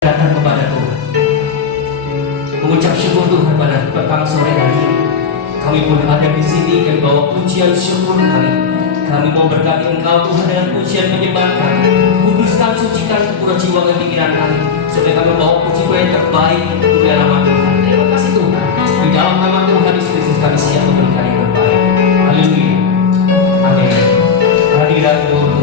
datang kepada Tuhan, mengucap syukur Tuhan pada petang sore hari ini. Kami pun ada di sini dan bawa pujian syukur kami mau berkati Engkau Tuhan dengan pujian penyembahan kami. Kuduskan, sucikan pura jiwa dan pikiran kami, supaya kami bawa puji yang terbaik untuk nama Tuhan. Terima kasih Tuhan. Di dalam nama Tuhan Yesus Kristus kami siap memberikan yang terbaik. Haleluya. Amin. Hadirat Tuhan.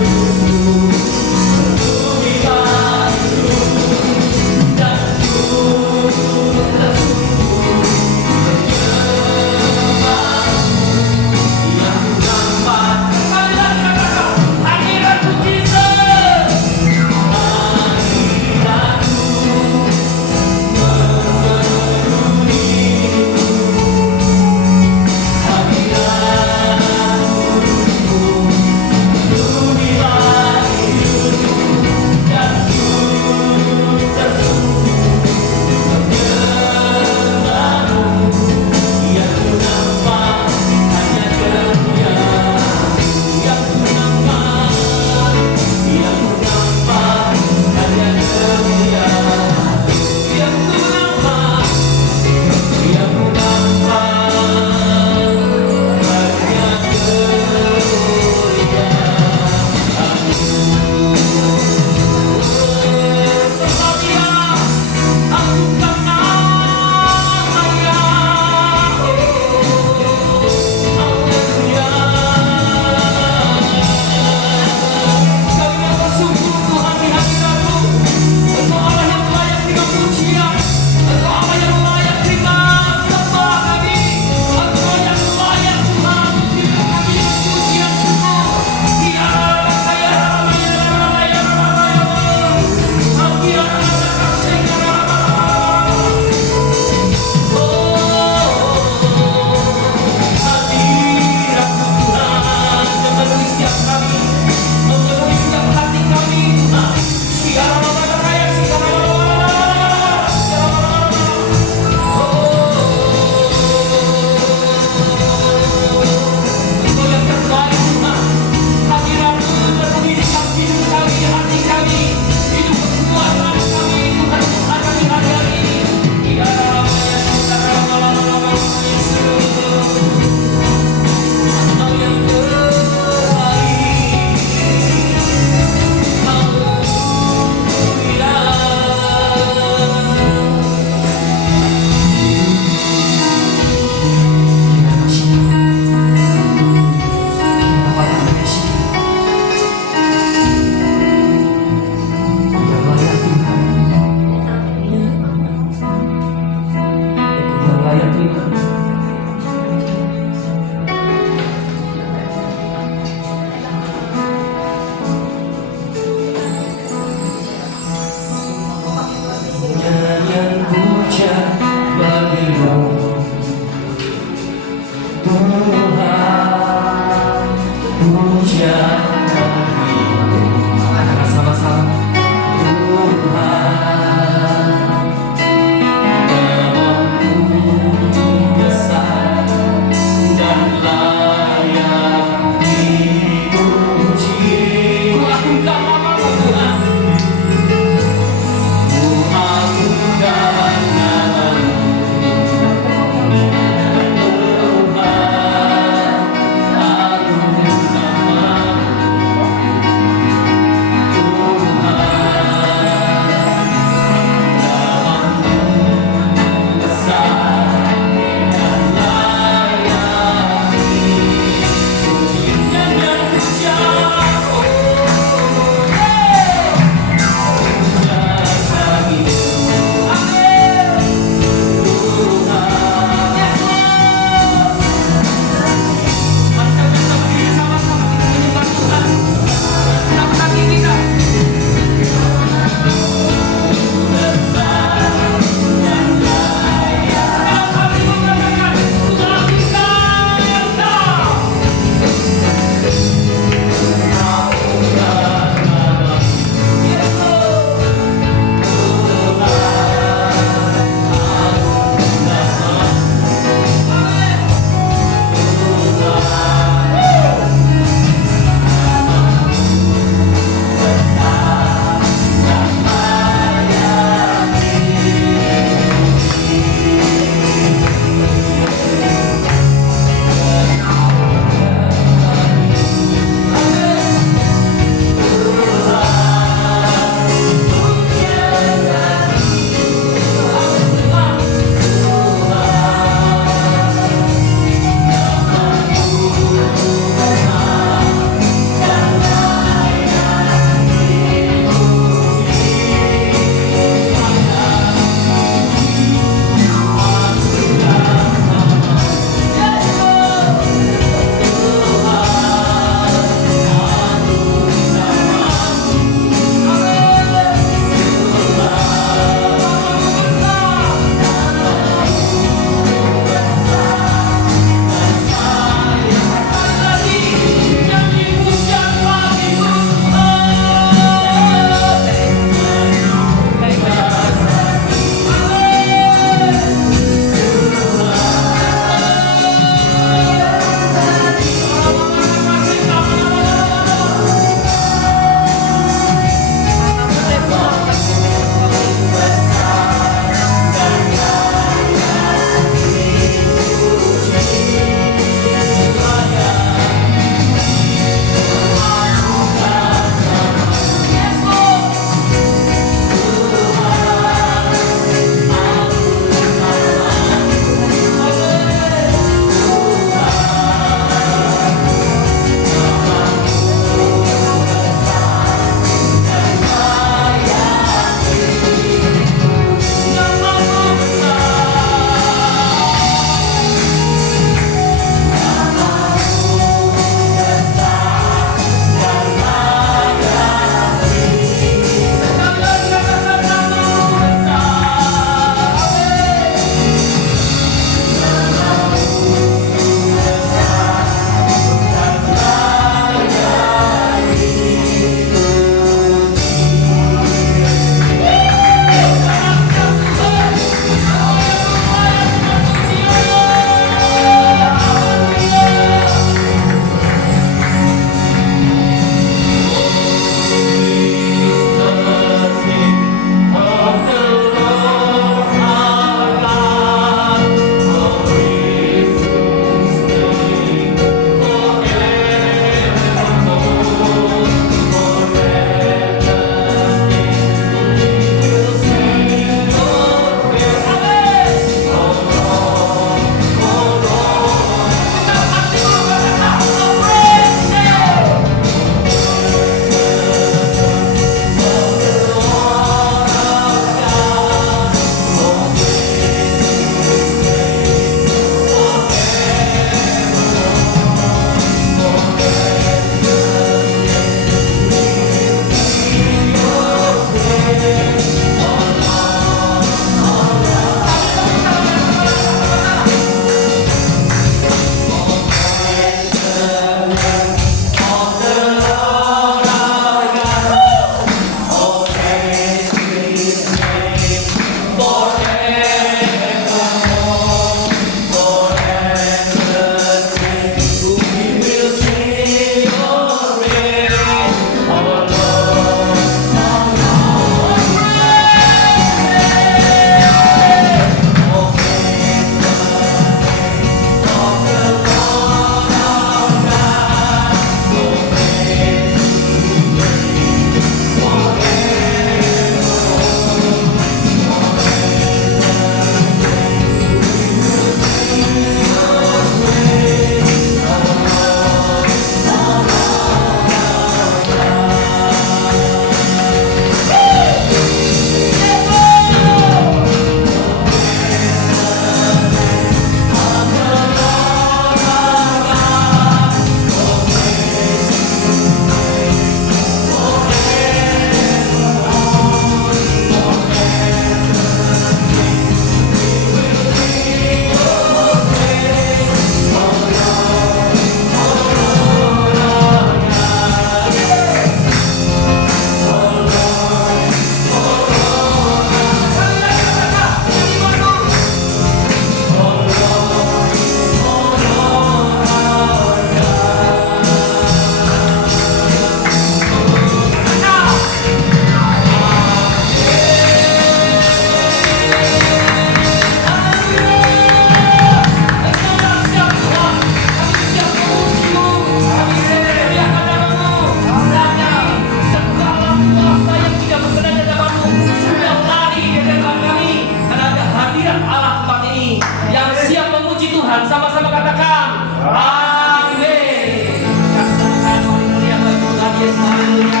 Tuhan. Sama-sama katakan, amin. Kasih haleluya bagi Tuhan Yesus, haleluya.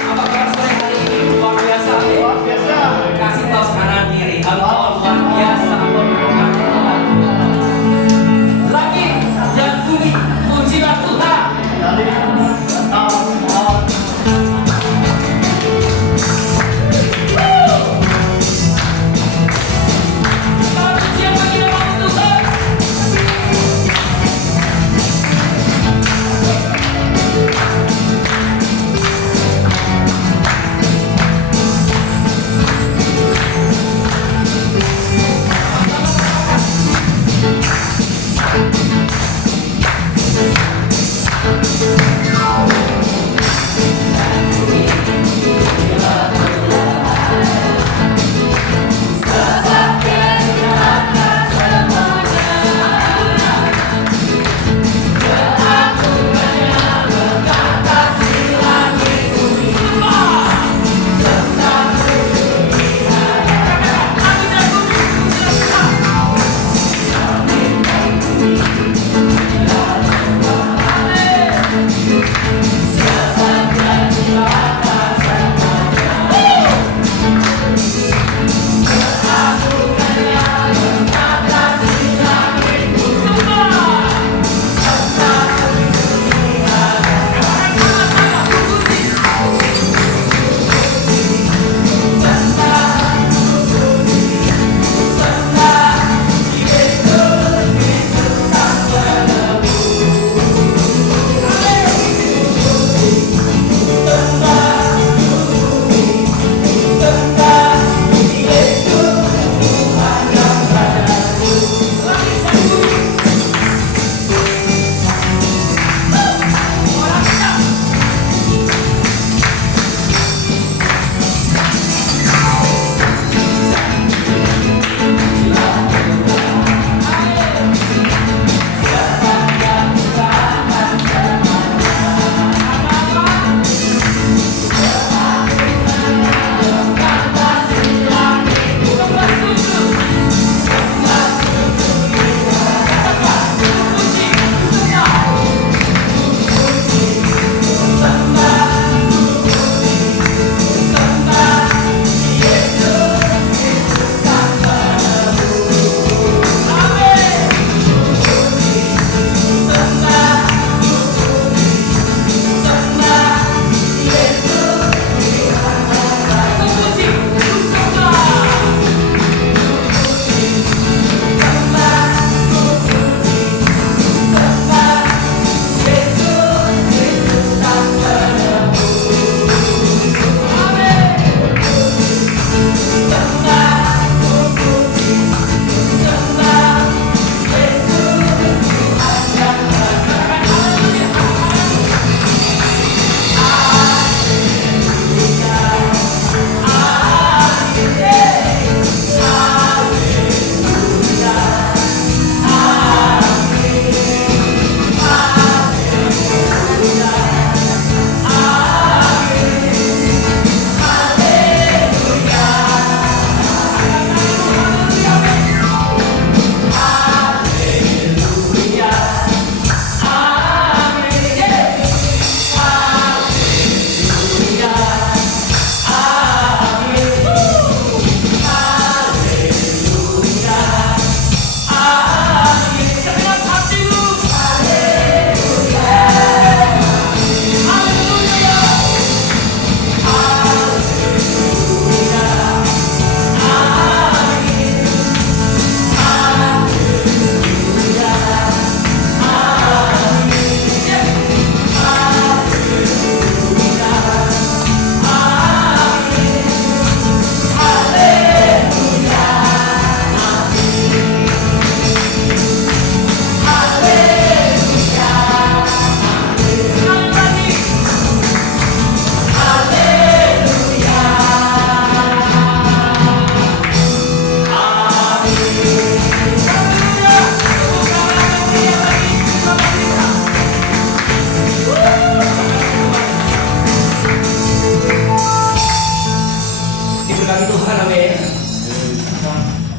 Apa kabar sore hari ini? Luar biasa, amin. Luar biasa. Kasih tahu kanan kiri, engkau luar biasa, engkau berkat Tuhan. Langit dan bumi, pujilah Tuhan. Dari atas. Pujian bagi nama Tuhan.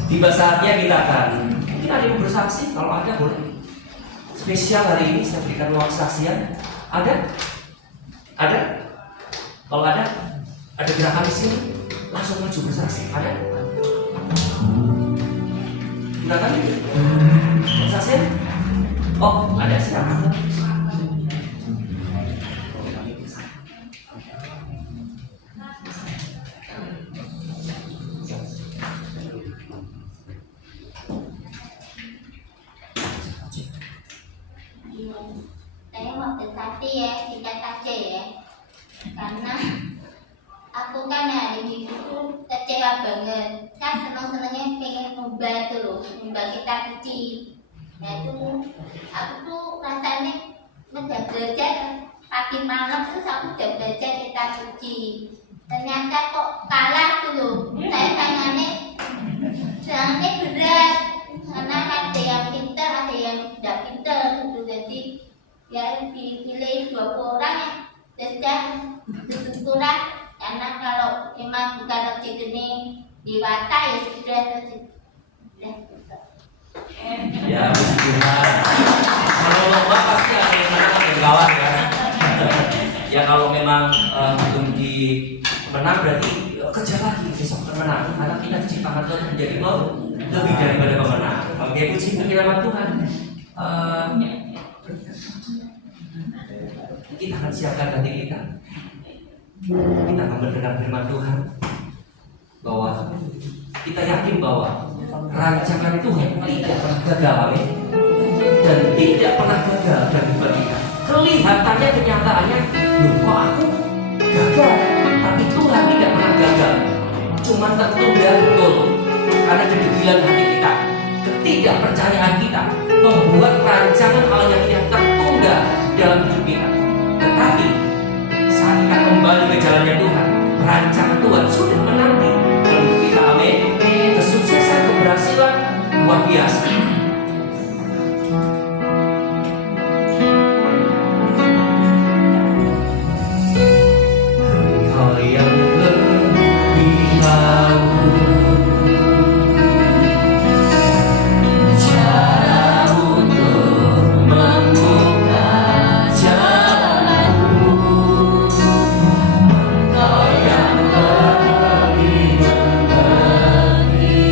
Tiba saatnya kita akan Mungkin ada yang bersaksi, kalau ada boleh. Spesial hari ini saya berikan ruang kesaksian. Ada? Ada? Kalau ada gerakan di sini, langsung maju bersaksi. Ada? Gerakan ini? Kesaksian? Oh, ada, silakan. Saya mau bersaksi ya, singkat saja ya. Karena aku kan hari itu kecewa banget. Kan seneng-senengnya pengen ngubah tuh loh, ngubah kitab suci. Nah itu aku tuh rasanya udah belajar pagi malam terus aku udah belajar kitab suci. Ternyata kok kalah tuh loh. Saya sangatnya berat. Karena ada yang pintar, ada yang tidak pintar gitu. Jadi ya dipilih 20 orang yang sudah bersyukuran. Karena kalau memang bukan rezeki diwata ya sudah Ya, puji Tuhan. Kalau lomba pasti ada yang menang, ada yang kalah ya. Ya kalau memang belum di menang berarti kerja lagi besok akan menang. Karena kita diciptakan Tuhan menjadi lebih daripada pemenang. Oke, puji firman Tuhan. Kita akan siapkan hati kita. Kita akan mendengar firman Tuhan bahwa kita yakin bahwa rancangan Tuhan tidak pernah gagal, amin. Dan tidak pernah gagal dan diberikan. Kelihatannya kenyataannya, lupa aku gagal, tapi Tuhan tidak pernah gagal. Cuma tertunda betul karena kedegilan hati kita, ketidakpercayaan kita membuat rancangan Allah yang tidak tertunda dalam hidup kita. Tetapi saat kita kembali ke jalannya Tuhan, rancangan Tuhan sudah menanti dalam kita, amin. Kesuksesan, keberhasilan luar biasa. Engkau yang lebih tahu cara untuk membuka jalanku. Engkau yang lebih mengerti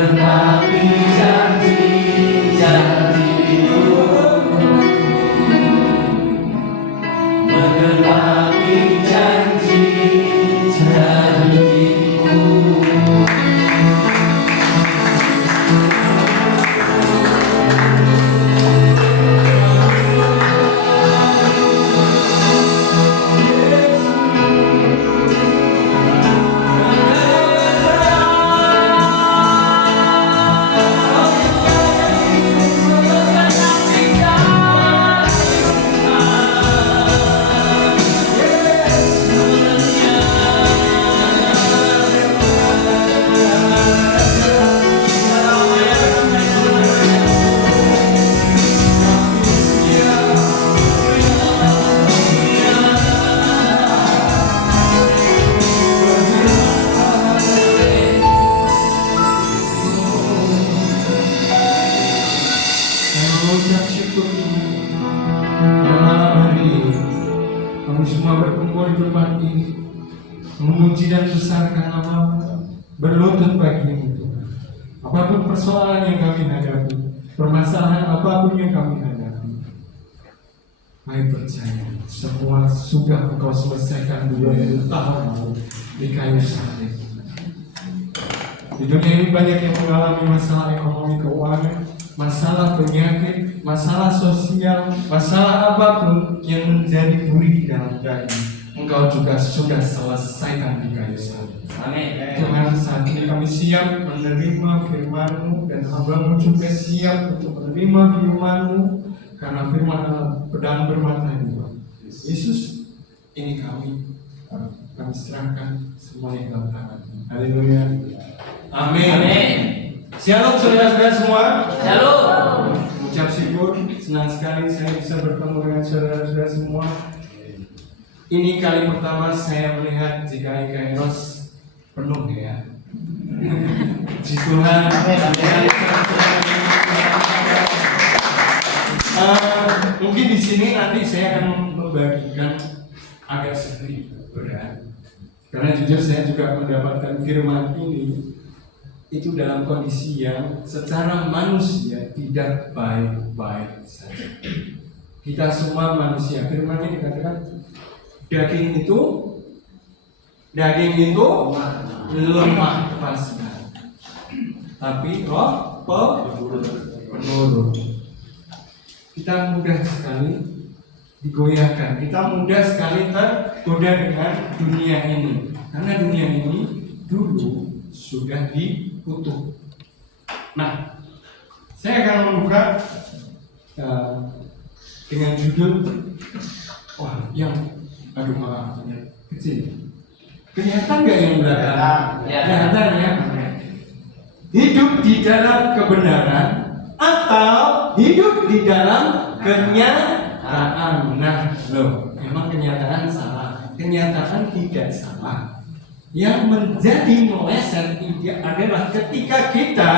menggenapi janji-janji-Mu, menggenapi janji-janji-Mu. Mengucap syukur pada malam hari ini, kami semua berkumpul di tempat ini, memuji dan besarkan nama, berlutut bagi-Mu Tuhan. Apapun persoalan yang kami hadapi, permasalahan apapun yang kami hadapi, kami percaya semua sudah Engkau selesaikan 2000 tahun lalu di kayu salib. Di dunia ini banyak yang mengalami masalah ekonomi keuangan, masalah penyakit, masalah sosial, masalah apapun yang menjadi duri di dalam daging, Engkau juga sudah selesaikan di kayu salib. Amin. Tuhan, saat ini kami siap menerima firman-Mu, dan hamba-Mu juga siap untuk menerima firman-Mu, karena firman adalah pedang bermata dua. Yesus, ini kami serahkan semuanya dalam tangan-Mu. Haleluya. Amin. Amin. Shalom saudara-saudara semua. Shalom. Ucap syukur, senang sekali saya bisa bertemu dengan saudara-saudara semua. Ini kali pertama saya melihat GKI Kairos penuh ya. Puji Tuhan. Mungkin di sini nanti saya akan membagikan agak sedikit berat, karena jujur saya juga mendapatkan firman ini itu dalam kondisi yang secara manusia tidak baik-baik saja. Kita semua manusia, firman-Nya dikatakan daging itu lemah pasca, tapi roh penurut. Kita mudah sekali digoyahkan, kita mudah sekali tergoda dengan dunia ini, karena dunia ini dulu sudah dikutuk. Nah, saya akan membuka dengan judul kecil. Kelihatan nggak yang belakang? Kelihatan ya. Hidup di dalam kebenaran atau hidup di dalam kenyataan. Nah, memang kenyataan salah. Kenyataan tidak salah. Yang menjadi meleset adalah ketika kita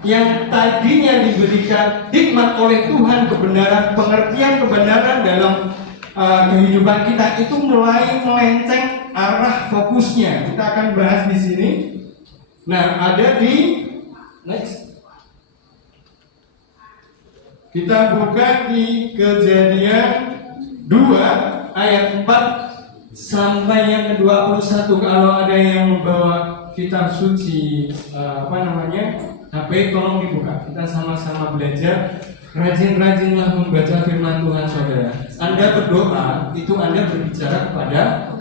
yang tadinya diberikan hikmat oleh Tuhan kebenaran, pengertian kebenaran dalam kehidupan kita itu mulai melenceng arah fokusnya. Kita akan bahas di sini. Nah, ada di next. Kita buka di Kejadian 2 ayat 4 sampai yang ke-21. Kalau ada yang membawa kitab suci HP, tolong dibuka. Kita sama-sama belajar. Rajin-rajinlah membaca firman Tuhan, saudara. Anda berdoa, itu Anda berbicara kepada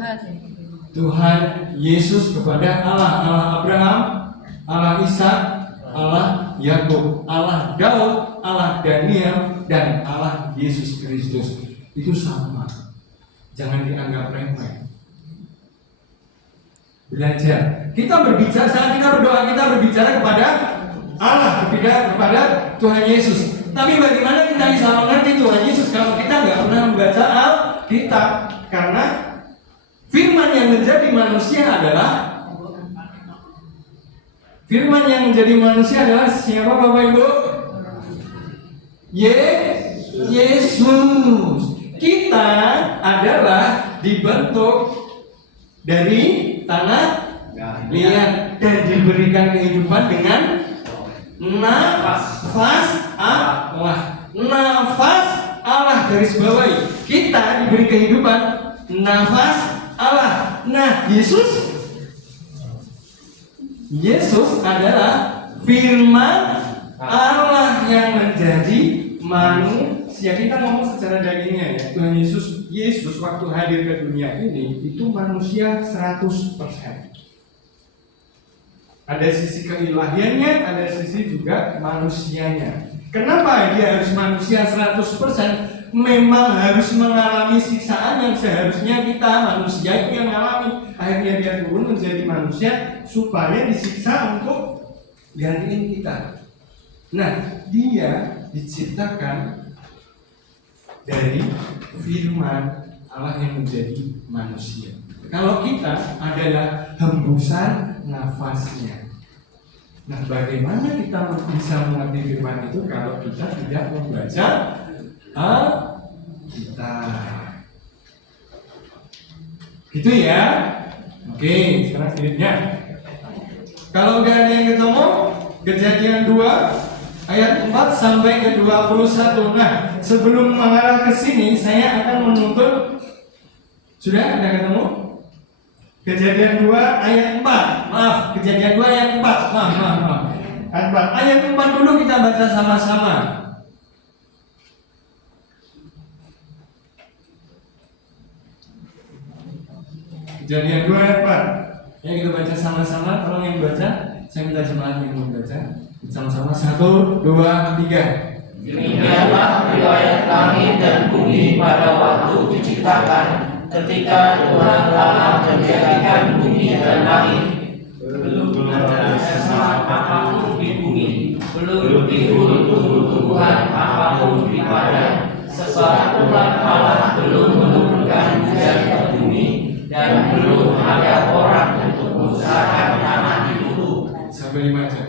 Tuhan Yesus, kepada Allah Abraham, Allah Ishak, Allah Yakub, Allah Daud, Allah Daniel, dan Allah Yesus Kristus. Itu sama. Jangan dianggap remeh. Belajar. Kita berbicara, saat kita berdoa, kita berbicara kepada Allah, kepada Tuhan Yesus. Tapi bagaimana kita bisa mengerti Tuhan Yesus kalau kita nggak pernah membaca Alkitab? Karena firman yang menjadi manusia adalah siapa, Bapak Ibu? Yesus. Kita adalah dibentuk dari tanah liat dan diberikan kehidupan dengan Nafas Allah. Nafas Allah garis bawahi. Kita diberi kehidupan. Nafas Allah. Nah, Yesus adalah firman Allah yang menjadi manusia. Kita ngomong secara dagingnya ya. Tuhan Yesus waktu hadir ke dunia ini itu manusia 100%. Ada sisi keilahiannya, ada sisi juga manusianya. Kenapa dia harus manusia 100%? Memang harus mengalami siksaan yang seharusnya kita manusia itu yang alami. Akhirnya dia turun menjadi manusia supaya disiksa untuk gantiin kita. Nah, dia diciptakan dari firman Allah yang menjadi manusia. Kalau kita adalah hembusan nafasnya. Nah, bagaimana kita bisa mengerti firman itu kalau kita tidak membaca Alkitab? Gitu ya? Oke, sekarang selanjutnya. Kalau udah ada yang ketemu, Kejadian 2 ayat 4 sampai ke 21. Nah, sebelum mengarah ke sini, saya akan menuntut. Sudah ada ketemu? Kejadian 2 ayat 4. Maaf, Kejadian 2 ayat 4. Maaf. Ayat 4 dulu kita baca sama-sama. Kejadian 2 ayat 4. Ya, kita baca sama-sama. Tolong yang baca, saya minta jemaat yang membaca. Sama-sama 1, 2, 3. Demikianlah riwayat langit dan bumi pada waktu diciptakan, ketika Tuhan Allah menjadikan bumi dan langit. Belum ada sesuatu apapun di bumi, belum timbul tumbuh-tumbuhan apapun di padang, sebab Tuhan Allah belum menurunkan hujan ke bumi, dan belum ada orang untuk mengusahakan tanah di bumi. Sampai 5 aja.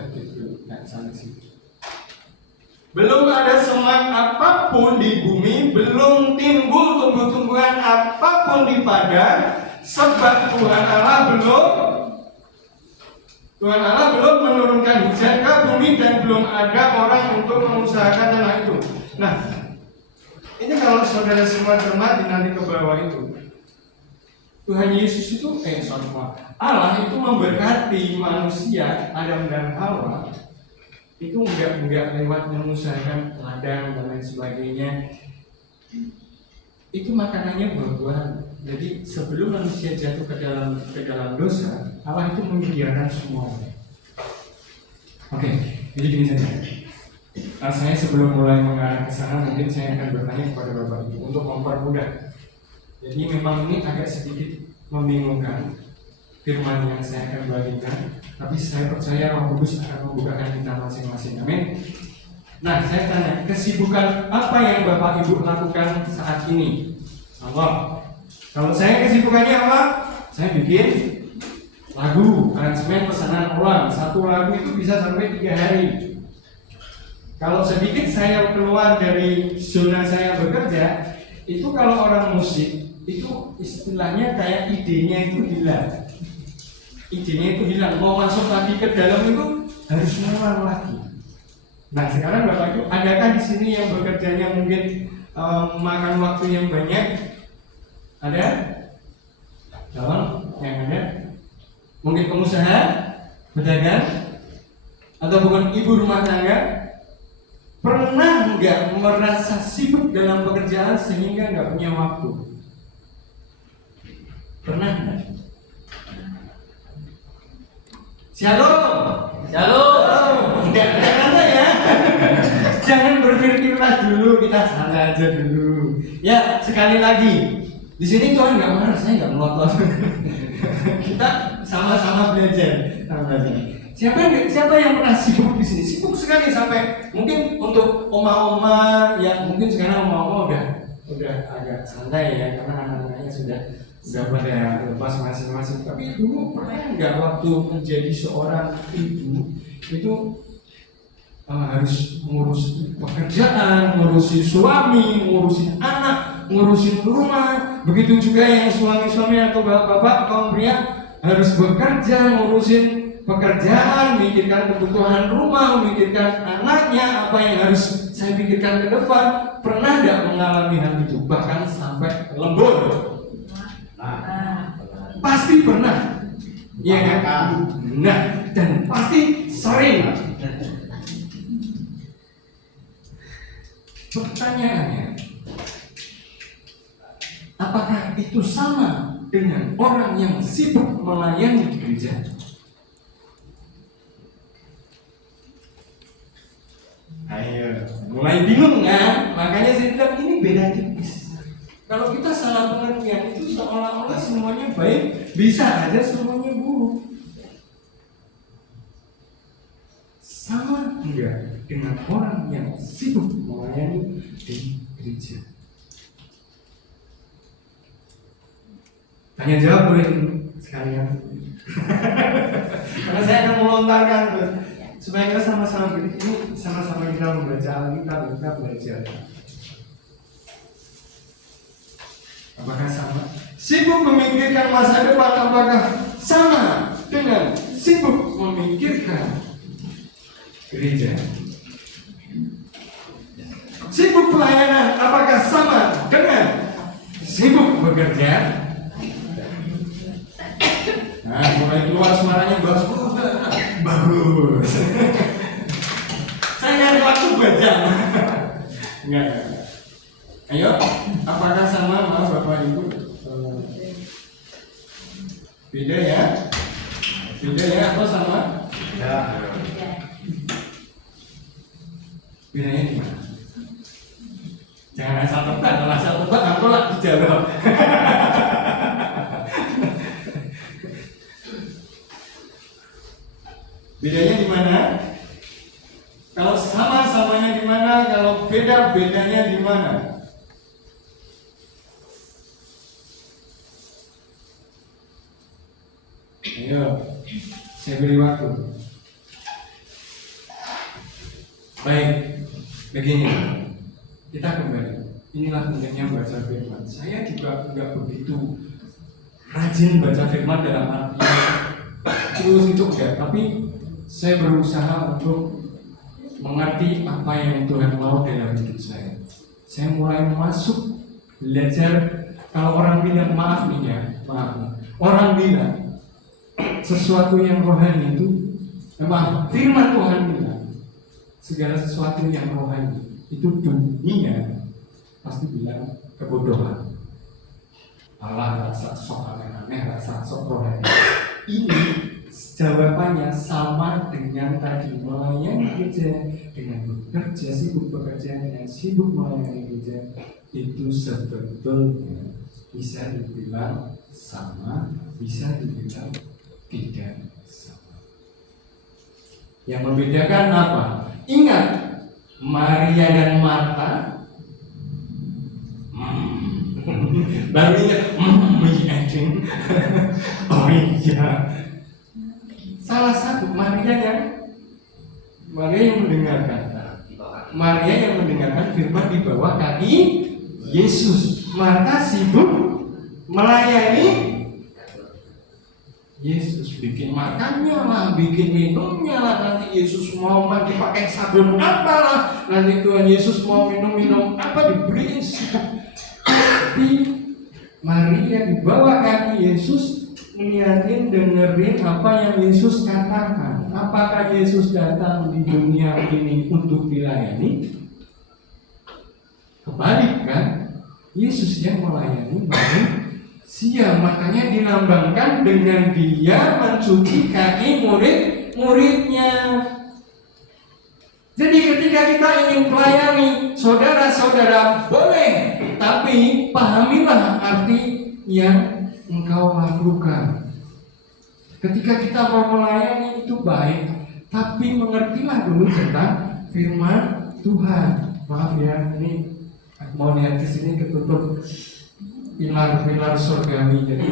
Belum ada semak apapun di bumi, belum timbul tumbuh-tumbuhan apapun di padang, sebab Tuhan Allah belum menurunkan hujan ke bumi dan belum ada orang untuk mengusahakan tanah itu. Nah, ini kalau saudara semua cermati nanti ke bawah itu, Tuhan Yesus itu Allah itu memberkati manusia Adam dan Hawa. Itu enggak lewat mengusahakan ladang dan lain sebagainya. Itu makanannya buah-buahan. Jadi sebelum manusia jatuh ke dalam dosa, Allah itu menyediakan semuanya. Oke, jadi gini saja. Saya sebelum mulai mengarah ke sana, mungkin saya akan bertanya kepada Bapak Ibu untuk mempermudah. Jadi memang ini agak sedikit membingungkan firman yang saya akan bagikan, tapi saya percaya Roh Kudus akan membukakan kita masing-masing. Amin. Nah, saya tanya, kesibukan apa yang Bapak Ibu lakukan saat ini? Allah. Kalau saya kesibukannya apa? Saya bikin lagu, aransemen pesanan ulang. Satu lagu itu bisa sampai 3 hari. Kalau sedikit saya keluar dari zona saya bekerja, itu kalau orang musik itu istilahnya kayak idenya itu hilang. Mau masuk lagi ke dalam itu harus ngulang lagi. Nah, sekarang Bapak Ibu, adakah di sini yang bekerjanya mungkin makan waktu yang banyak? Ada? Tolong, yang ada? Mungkin pengusaha, pedagang, atau bukan ibu rumah tangga? Pernah nggak merasa sibuk dalam pekerjaan sehingga nggak punya waktu? Pernah nggak? Shalom. Enggak kata ya. Jangan berpikir keras dulu, kita santai aja dulu. Ya, sekali lagi. Di sini Tuhan nggak marah, saya nggak melotot. Kita sama-sama belajar. Siapa yang pernah sibuk di sini? Sibuk sekali sampai mungkin untuk oma-oma ya, mungkin sekarang oma-oma udah agak santai ya, karena anak-anaknya sudah pada lepas masing-masing. Tapi dulu pernah nggak waktu menjadi seorang ibu itu harus ngurus pekerjaan, ngurusin suami, ngurusin anak, ngurusin rumah. Begitu juga yang suami-suami atau bapak-bapak kaum pria harus bekerja, ngurusin pekerjaan, memikirkan kebutuhan rumah, memikirkan anaknya, apa yang harus saya pikirkan ke depan. Pernah tidak mengalami hal itu? Bahkan sampai lembur. Pasti pernah. Iya kan? Nah, dan pasti sering. Pertanyaannya, apakah itu sama dengan orang yang sibuk melayani di gereja? Ayo, mulai bingung kan? Makanya saya bilang ini beda tipis. Kalau kita salah pengertian itu seolah-olah semuanya baik, bisa aja semuanya buruk. Sama enggak dengan orang yang sibuk melayani di gereja? Tanya jawab boleh sekalian. Karena saya akan melontarkan supaya kita sama-sama ini sama-sama kita membaca Alkitab, kita belajar. Apakah sama? Sibuk memikirkan masa depan apakah sama dengan sibuk memikirkan gereja? Sibuk pelayanan apakah sama dengan sibuk bekerja? Nah, mulai keluar suaranya bagus. Bagus. Saya nyari waktu baca. Enggak. Ayo, apakah sama Mas Bapak Ibu? Beda ya? Beda ya atau sama? Ya. Bedanya di mana? Jangan asal tebak, kalau asal tebak aku lah dijawab. Bedanya di mana? Kalau sama-samanya di mana? Kalau beda-bedanya di mana? Ayo, saya beri waktu. Baik, begini. Kita kembali. Inilah pentingnya baca firman. Saya juga enggak begitu rajin baca firman dalam arti terus itu enggak, tapi saya berusaha untuk mengerti apa yang Tuhan mau dalam hidup saya. Saya mulai masuk belajar. Kalau orang bilang maaf nih ya, maaf nih. Orang bilang sesuatu yang rohani itu memang firman Tuhan bilang segala sesuatu yang rohani itu dunia pasti bilang kebodohan. Allah rasa sok aneh-aneh, rasa sok rohani. Ini jawabannya sama dengan tadi, melayani gereja dengan bekerja, sibuk bekerja dengan sibuk melayani gereja itu sebetulnya bisa dibilang sama, bisa dibilang tidak sama. Yang membedakan apa? Ingat, Maria dan Marta baru ingat, oh iya. Salah satu Maria yang mendengarkan firman di bawah kaki Yesus. Marta sibuk melayani Yesus, bikin makannya lah, bikin minumnya lah. Nanti Yesus mau mandi pakai sabun apalah, nanti Tuhan Yesus mau minum apa diberiin. Tapi Maria di bawah kaki Yesus ngeliatin, dengerin apa yang Yesus katakan. Apakah Yesus datang di dunia ini untuk dilayani? Kebalik kan? Yesus yang melayani manusia. Makanya dilambangkan dengan dia mencuci kaki murid-muridnya. Jadi ketika kita ingin melayani saudara-saudara boleh, tapi pahamilah arti yang engkau lakukan. Ketika kita mau melayani itu baik, tapi mengertilah dulu tentang firman Tuhan. Maaf ya, ini mau lihat ke sini ketutup pilar-pilar surgawi, jadi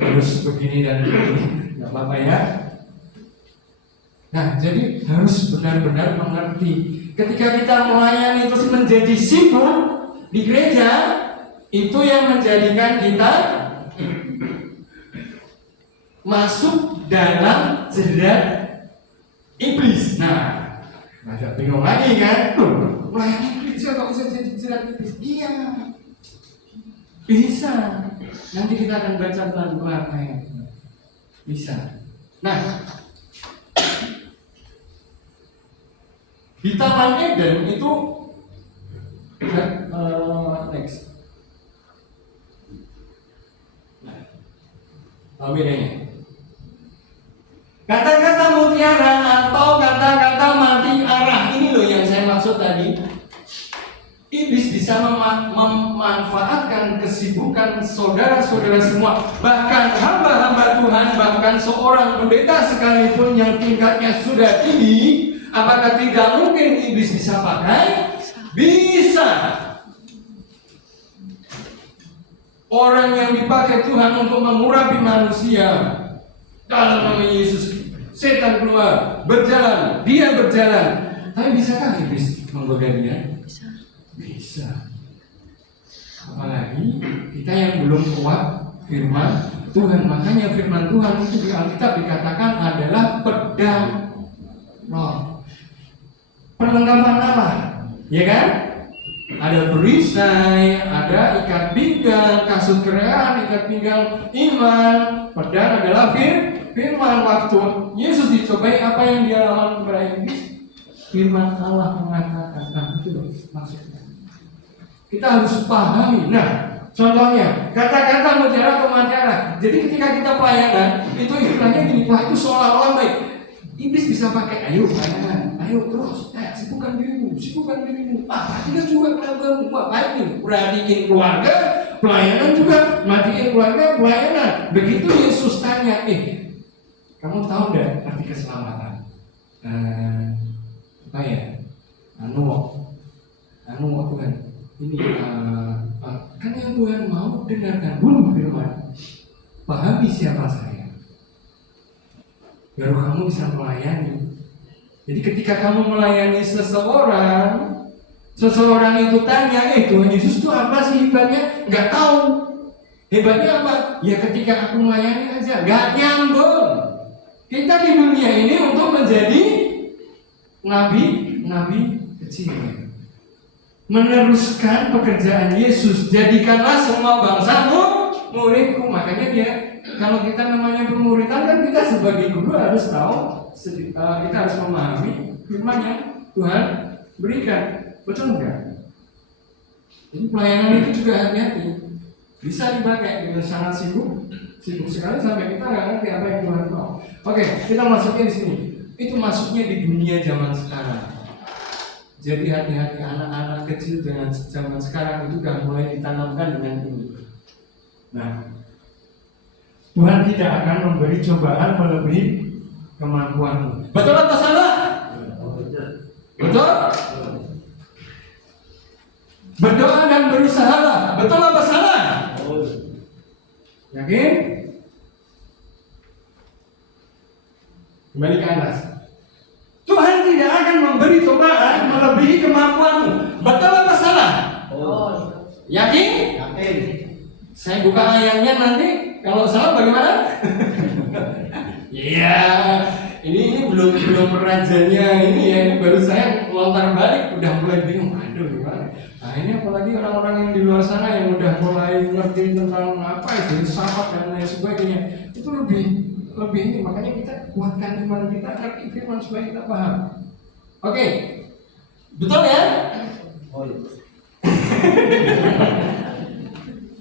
harus begini dan begini, nggak apa-apa ya. Nah, jadi harus benar-benar mengerti. Ketika kita melayani terus menjadi sibuk di gereja, itu yang menjadikan kita masuk dalam jerat agak bingung lagi kan? Pelayanan gereja kok bisa jadi jerat iblis? Iya, bisa. Nanti kita akan baca pelan-pelan ayatnya. Bisa. Nah, di Taman Eden itu next. Tahu bedanya? Kata-kata mutiara atau kata-kata mati arah ini loh yang saya maksud tadi. Iblis bisa memanfaatkan kesibukan saudara-saudara semua, bahkan hamba-hamba Tuhan, bahkan seorang pendeta sekalipun yang tingkatnya sudah tinggi. Apakah tidak mungkin iblis bisa pakai? Bisa. Orang yang dipakai Tuhan untuk mengurapi manusia, dalam nama Yesus, setan keluar, berjalan, dia berjalan. Tapi bisakah iblis menggoda dia? Bisa. Apalagi kita yang belum kuat firman Tuhan. Makanya firman Tuhan itu di Alkitab dikatakan adalah pedang roh, perlengkapan Allah, ya kan? Ada perisai, ada ikat pinggang, kasut kereaan, ikat pinggang iman. Pedang adalah firman. Waktu Yesus dicobai, apa yang dia lakukan kepada iblis? Firman Allah mengatakan, nah itu loh maksudnya. Kita harus pahami. Nah, contohnya kata-kata mutiara atau mutiara. Jadi ketika kita pelayanan, itu istilahnya gini, wah itu seolah-olah baik. Iblis bisa pakai, ayo pelayanan, ayo terus, sibukkan dirimu. Perhatikan juga keluargamu, baik nih, perhatikan keluarga, pelayanan juga, matiin keluarga, pelayanan. Begitu Yesus tanya, kamu tahu nggak arti keselamatan? Apa ya? Anu Tuhan, ini kan yang Tuhan mau dengarkan dulu firman, pahami siapa saya, baru kamu bisa melayani. Jadi ketika kamu melayani seseorang itu tanya, Tuhan Yesus itu apa sih hebatnya? Nggak tahu. Hebatnya apa? Ya ketika aku melayani aja, nggak nyambung. Kita di dunia ini untuk menjadi nabi kecil, meneruskan pekerjaan Yesus. Jadikanlah semua bangsamu muridku. Makanya dia, kalau kita namanya pemuridan kan kita sebagai guru harus tahu, kita harus memahami firman yang Tuhan berikan. Betul enggak? Jadi pelayanan itu juga hati-hati. Bisa dipakai dengan sangat sibuk sekali sampai kita nggak ngerti apa yang Tuhan mau. Oke, kita masuknya di sini. Itu masuknya di dunia zaman sekarang. Jadi hati-hati, anak-anak kecil dengan zaman sekarang itu sudah mulai ditanamkan dengan ini. Nah, Tuhan tidak akan memberi cobaan melebihi kemampuanmu. Betul atau salah? Betul? Berdoa dan berusahalah. Betul apa salah? Yakin? Kembali ke atas. Tuhan tidak akan memberi cobaan melebihi kemampuanmu. Betul apa salah? Yakin? Yakin. Saya buka ayatnya nanti. Kalau salah bagaimana? Iya, ini belum rajanya ini ya. Ini baru saya lontar balik, udah mulai bingung. Aduh gimana? Nah ini apalagi orang-orang yang di luar sana yang udah mulai ngerti tentang apa itu filsafat dan lain sebagainya. Itu lebih ini, makanya kita kuatkan iman kita, ngerti firman supaya kita paham. Oke, betul ya?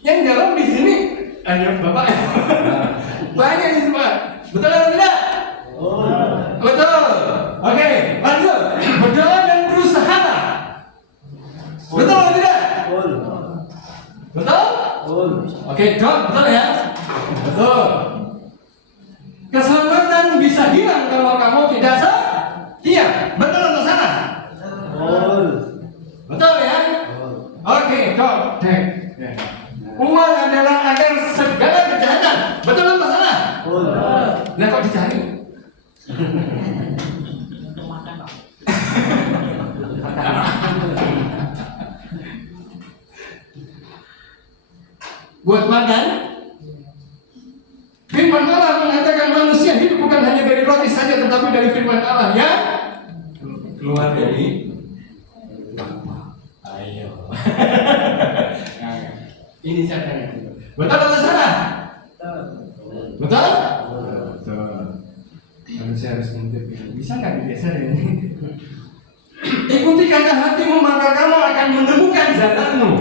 Yang jawab di sini hanya Bapak. Banyak di semua. Betul atau tidak? Betul. Oke, lanjut. Berdoa dan berusaha. Betul atau tidak? Betul? Oke, betul ya? Betul. Keselamatan bisa hilang kalau kamu tidak setia. Betul atau salah? Betul ya? Oke, cek. Uang adalah agar segala kejahatan. Betul atau salah? Nah kok dicari? Buat makan? Firman Allah mengatakan manusia hidup bukan hanya dari roti saja, tetapi dari firman Allah ya. keluar dari lapar. Ayo. Nah, ini caranya. Betul atau salah? Betul? Betul. Manusia harus mengikuti. Bisa nggak digeser ini? Ikuti kata hatimu maka kamu akan menemukan jalanmu.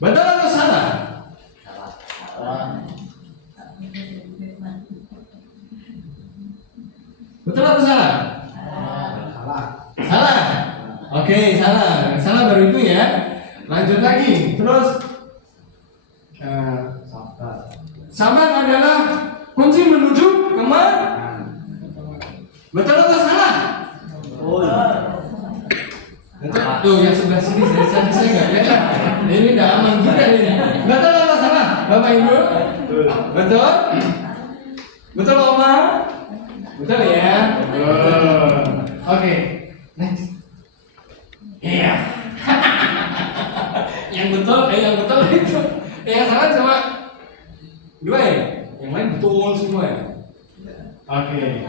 Betul atau salah? Betul atau salah? Salah. Oke, salah. Salah baru itu ya. Lanjut lagi. Terus sabar adalah kunci menuju kemana? Betul atau salah? Tuh yang sebelah sini saya nggak lihat. Ini udah aman juga ini. Betul atau salah, Bapak Ibu? Betul. Betul Oma? Betul ya. Oke. Next. Iya. Yang betul itu. Yang salah cuma dua ya. Yang lain betul semua ya. Oke.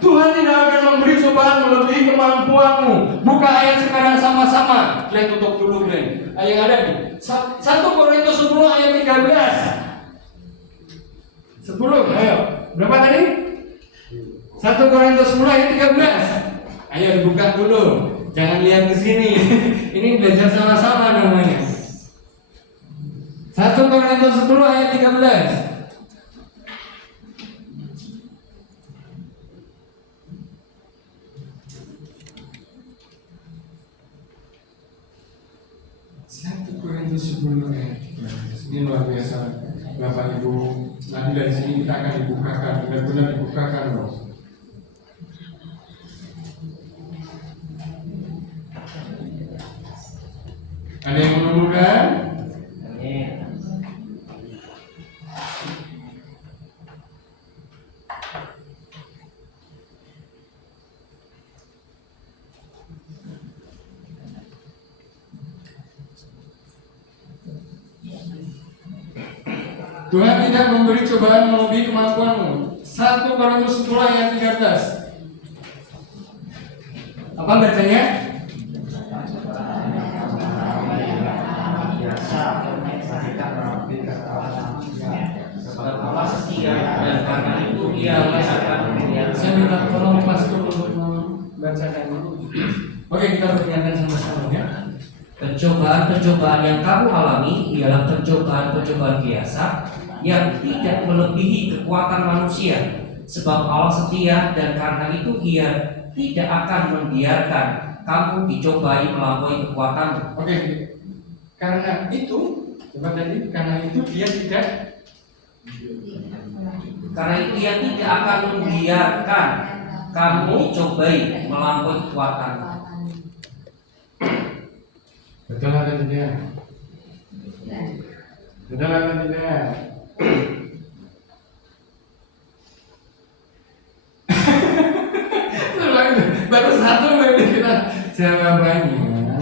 Tuhan tidak akan memberi cobaan melebihi kemampuanmu. Buka ayat sekarang sama-sama. Kalian tutup dulu kalian. Ayat yang ada nih. 1 Korintus 10 ayat 13. 10, ayo. Berapa tadi? 1 Korintus 10 ayat 13. Ayo dibuka dulu. Jangan lihat ke sini. Ini belajar sama-sama namanya. 1 Korintus 10 ayat 13. Ini luar biasa, Bapak Ibu. Nanti dari sini kita akan dibukakan, benar-benar dibukakan loh. Ada yang menemukan? Tuhan tidak memberi cobaan melebihi kemampuanmu. 1 Korintus 10 ayat 13. Apa bacanya? Allah setia dan karena itu Ia akan memuliakan. Saya minta tolong pastor untuk membacakan dulu. Oke, kita perhatikan sama-sama ya. Pencobaan-pencobaan yang kamu alami ialah pencobaan-pencobaan biasa yang tidak melebihi kekuatan manusia, sebab Allah setia dan karena itu Ia tidak akan membiarkan kamu dicobai melampaui kekuatanmu. Oke, karena itu, coba tadi, karena itu Dia tidak akan membiarkan kamu dicobai melampaui kekuatanmu. betul atau tidak? Betul atau tidak? Baru satu lagi kita jawabannya.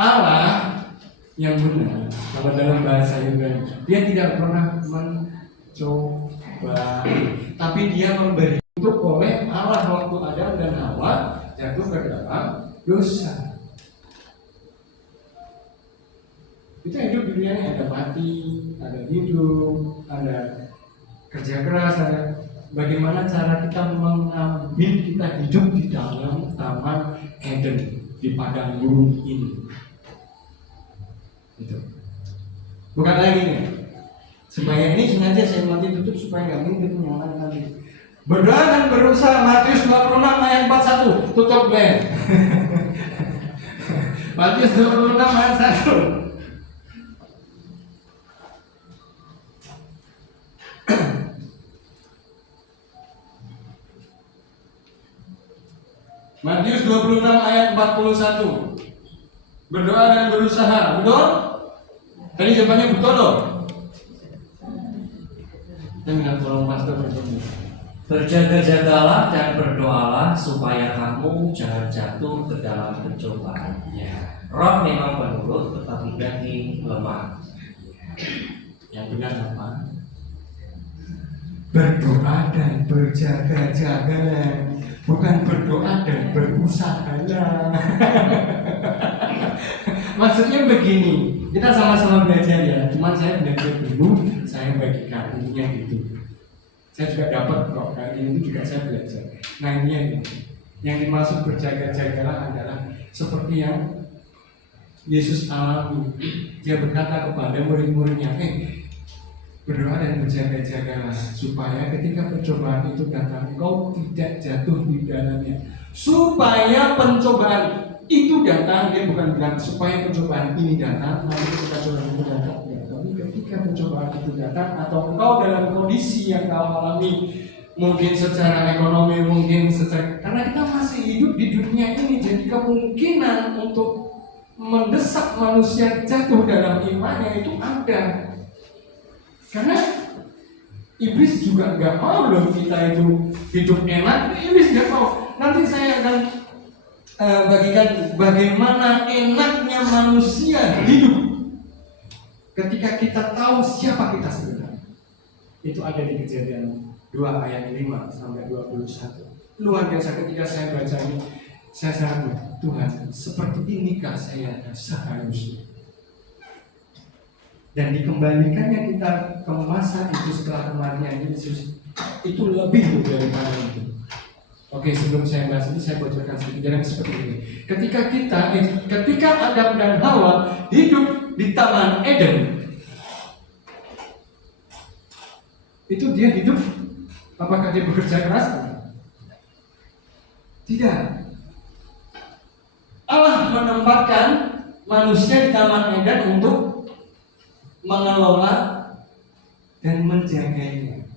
Allah yang benar, kalau dalam bahasa Yunani, Dia tidak pernah mencoba, tapi Dia memberi. Untuk oleh Allah waktu Adam dan Hawa jatuh ke dalam dosa. Kita hidup di dunia ini ada mati, ada hidup, ada kerja keras, ada bagaimana cara kita mengambil kita hidup di dalam taman Eden di padang gurun ini. Itu. Bukan lagi nih. Supaya ini sengaja saya mati tutup supaya nggak mungkin yang lain nanti. Berdoa dan berusaha, Matius 26 ayat 41. Tutup Ben. Matius 26 ayat 1. Matius 26 ayat 41. Berdoa dan berusaha, betul? Tadi jawabannya betul loh. Kita minta tolong pastor berdoa. Berjaga-jagalah dan berdoalah supaya kamu jangan jatuh ke dalam pencobaan. Ya. Roh memang penurut, tetapi daging lemah. Yang benar apa? Berdoa dan berjaga-jagalah, bukan berdoa dan berusaha. usahanya. Maksudnya begini, kita sama-sama belajar ya. Cuman saya belajar dulu, saya bagikan intinya gitu. Saya juga dapat kok, kali ini juga saya belajar. Nah ini yang dimaksud berjaga-jagalah adalah seperti yang Yesus alami. Dia berkata kepada murid-muridnya, berdoa dan berjaga-jagalah supaya ketika pencobaan itu datang, kau tidak jatuh di dalamnya. Supaya pencobaan itu datang, dia bukan bilang supaya pencobaan ini datang, nanti ketika cobaan itu datang, ya. Tapi ketika pencobaan itu datang atau engkau dalam kondisi yang kau alami, mungkin secara ekonomi, mungkin secara, karena kita masih hidup di dunia ini, jadi kemungkinan untuk mendesak manusia jatuh dalam imannya itu ada. Karena iblis juga nggak mau loh kita itu hidup enak, iblis nggak mau. Nanti saya akan bagikan bagaimana enaknya manusia hidup ketika kita tahu siapa kita sebenarnya. Itu ada di Kejadian 2 ayat 5 sampai 21. Luar biasa ketika saya baca ini, saya sadar, Tuhan, seperti inikah saya seharusnya. Dan dikembalikannya kita ke masa itu setelah kematian Yesus, itu lebih daripada itu. Oke, sebelum saya bahas ini, saya bocorkan sedikit jalan seperti ini. Ketika Adam dan Hawa hidup di Taman Eden, itu dia hidup, apakah dia bekerja keras? Tidak. Allah menempatkan manusia di Taman Eden untuk mengelola dan menjaganya.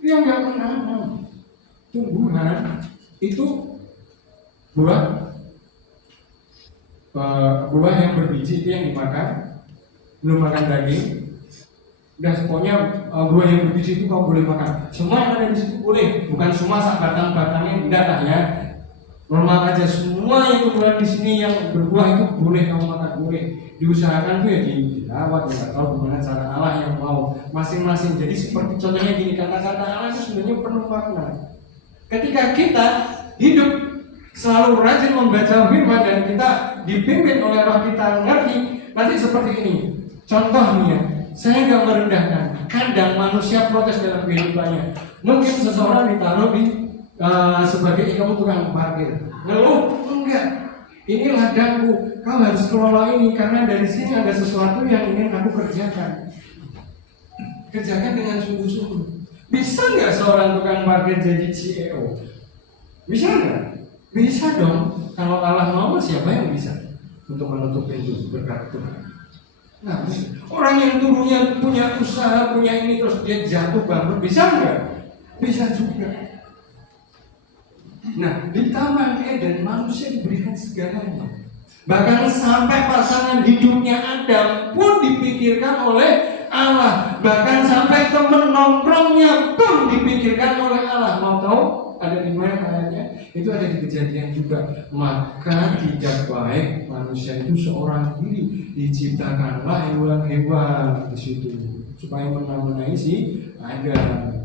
Dia nggak menanam tumbuhan itu buah yang berbiji, itu yang dimakan, belum makan daging. Udah pokoknya buah yang berbiji itu kau boleh makan. Semua yang ada di situ boleh, bukan semua batang-batangnya tidak lah ya. Normal aja, semua yang tumbuhan di sini yang berbuah itu boleh kamu makan, boleh. Diusahakan tuh ya dirawat, ya nggak tahu gimana cara Allah yang mau masing-masing. Jadi seperti contohnya gini, kata-kata Allah itu sebenarnya penuh makna. Ketika kita hidup selalu rajin membaca firman dan kita dipimpin oleh Roh kita ngerti, nanti seperti ini. Contohnya, saya nggak merendahkan. Kadang manusia protes dalam kehidupannya. Mungkin seseorang ditaruh di sebagai kamu tukang parkir, ngeluh enggak. Ini ladangku, kau harus kelola ini karena dari sini ada sesuatu yang ingin aku kerjakan. Kerjakan dengan sungguh-sungguh. Bisa nggak seorang tukang parkir jadi CEO? Bisa nggak? Bisa dong. Kalau Allah mau, siapa yang bisa untuk menutup pintu berkat Tuhan? Nah, orang yang dulunya punya usaha, punya ini terus dia jatuh bangun, bisa nggak? Bisa juga. Nah, di Taman Eden manusia diberikan segalanya. Bahkan sampai pasangan hidupnya Adam pun dipikirkan oleh Allah. Bahkan sampai teman nongkrongnya pun dipikirkan oleh Allah. Mau tahu ada di mana ayatnya? Itu ada di Kejadian juga. Maka tidak baik manusia itu seorang diri, diciptakanlah hewan-hewan di situ supaya menamai si Adam.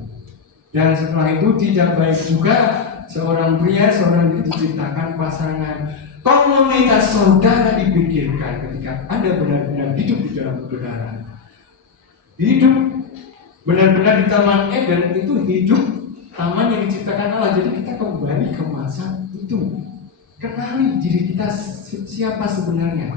Dan setelah itu tidak baik juga seorang pria, seorang diri diciptakan pasangan. Komunitas saudara dipikirkan ketika Anda benar-benar hidup di dalam kebenaran. Hidup benar-benar di Taman Eden itu hidup taman yang diciptakan Allah. Jadi kita kembali ke masa itu. Kenali diri kita siapa sebenarnya.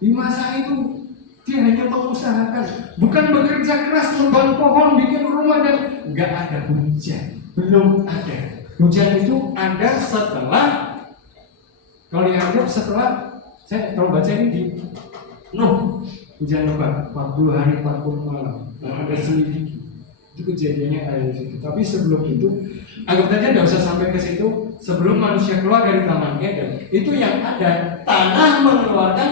Di masa itu dia hanya mengusahakan, bukan bekerja keras membangun pohon, bikin rumah dan nggak ada hujan, belum ada. Hujan itu ada setelah, kalau dianggap setelah, saya kalau baca ini di Nuh, hujan lebat 40 hari 40 malam, nah, ada selidiki. Itu kejadiannya ada di situ. Tapi sebelum itu, anggap saja nggak usah sampai ke situ. Sebelum manusia keluar dari Taman Eden, itu yang ada tanah mengeluarkan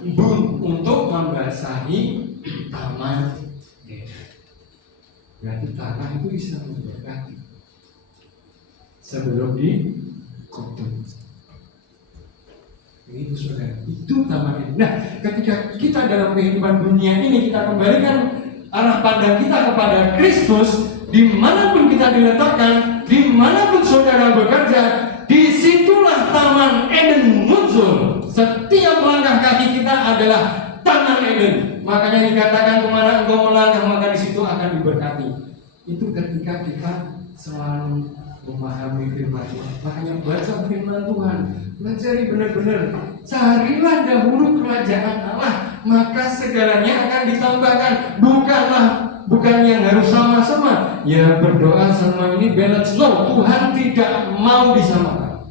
embun untuk membasahi taman Eden. Berarti tanah itu bisa memberkati sebelum dikutuk. Ini saudara, itu taman Eden. Nah, ketika kita dalam kehidupan dunia ini kita kembalikan arah pandang kita kepada Kristus, dimanapun kita diletakkan, dimanapun saudara bekerja, disitulah Taman Eden muncul. Setiap langkah kaki kita adalah Taman Eden. Makanya dikatakan kemana engkau melangkah maka di situ akan diberkati. Itu ketika kita selalu memahami firman Tuhan. Makanya baca firman Tuhan, mencari benar-benar, carilah dahulu kerajaan Allah, maka segalanya akan ditambahkan. Bukan yang harus sama-sama. Ya berdoa sama ini balance. No, Tuhan tidak mau disamakan.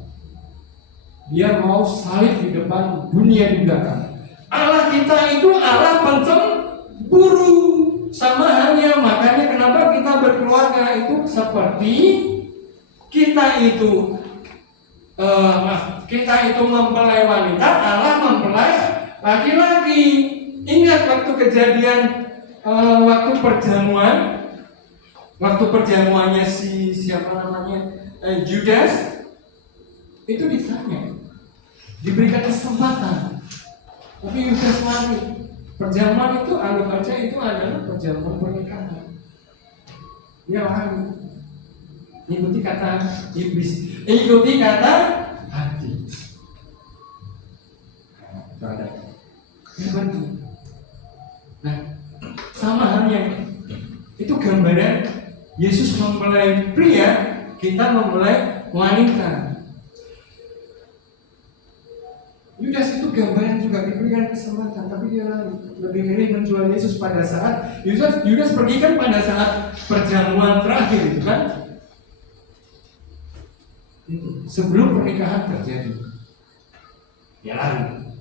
Dia mau salib di depan, dunia di belakang. Allah kita itu Allah pencemburu. Sama halnya, makanya kenapa kita berkeluarga itu seperti kita itu mempelai wanita, Allah mempelai laki-laki. Ingat waktu kejadian, waktu perjamuannya siapa namanya, Judas, itu ditanya, diberikan kesempatan, tapi Judas mati. Perjamuan itu anggap aja itu adalah perjamuan pernikahan. Dia lari, ikuti kata iblis, ikuti kata hati. Nah, sama halnya, itu gambaran Yesus mempelai pria, kita mempelai wanita. Yudas itu gambaran juga diberikan kesempatan, tapi dia lebih milih menjual Yesus pada saat Yudas pergi kan pada saat perjamuan terakhir itu kan, itu sebelum pernikahan terjadi. Dia lari,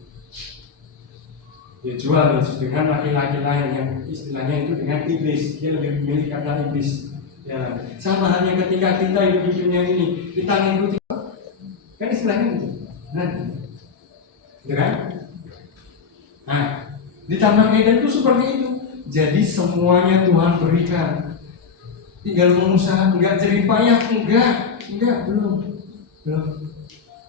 dia jual Yesus dengan laki-laki lain yang istilahnya itu dengan iblis. Dia lebih memilih kata iblis. Ya, sama halnya ketika kita hidup di dunia ini, kita mengikuti kan istilahnya itu. Kan? Nah, di Taman Eden itu seperti itu. Jadi semuanya Tuhan berikan. Tinggal mengusaha, enggak jerih payah, belum.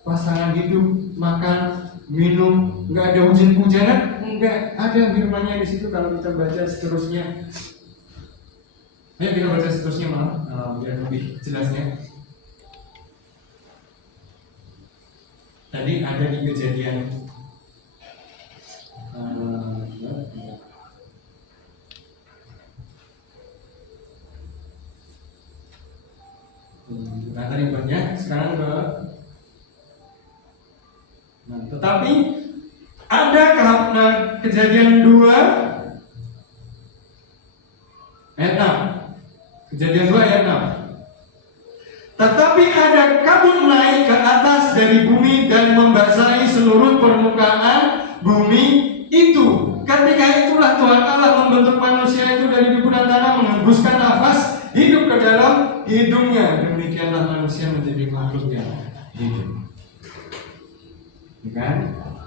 Pasangan hidup, makan, minum, enggak ada hujan-hujanan, enggak ada firman-Nya di situ. Kalau kita baca seterusnya, ayo kita baca seterusnya malah biar lebih jelasnya. Tadi ada di Kejadian tadi banyak, sekarang ke tetapi ada Kejadian 2 ayat 6. Kejadian 2 ayat 6. Tetapi ada kabut naik ke atas dari bumi dan membasahi seluruh permukaan bumi itu. Ketika itulah Tuhan Allah membentuk manusia itu dari deburan tanah, mengembuskan nafas hidup ke dalam hidungnya. Demikianlah manusia menjadi makhluk yang hidup. Bukan?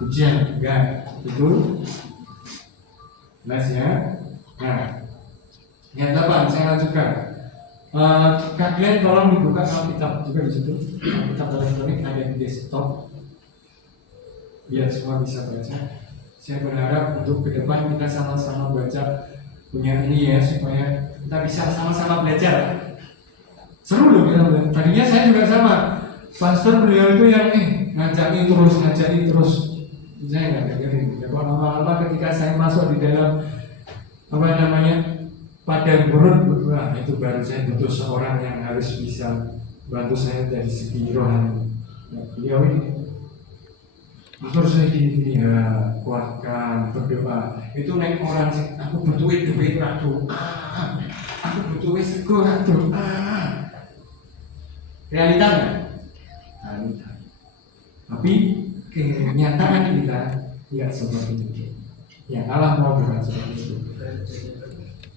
Hujan, enggak. Itu jelas ya. Nah, yang depan saya lanjutkan. Kalian tolong dibuka Alkitab juga di situ. Alkitab elektronik ada di desktop, biar semua bisa baca. Saya berharap untuk ke depan kita sama-sama baca punya ini ya, supaya kita bisa sama-sama belajar. Seru loh kita belajar. Tadinya saya juga sama. Pastor beliau itu yang ngajaki terus. Saya nggak dengerin. Ya, lama-lama ketika saya masuk di dalam padang gurun, wah itu baru saya butuh seorang yang harus bisa bantu saya dari segi rohani. Ya, beliau ini terus saya gini ya, kuatkan, berdoa. Itu naik orang sih, aku butuh duit doa, aku butuh doa. Realitanya, tapi kenyataan kita tidak seperti itu. Yang Allah mau bukan seperti itu.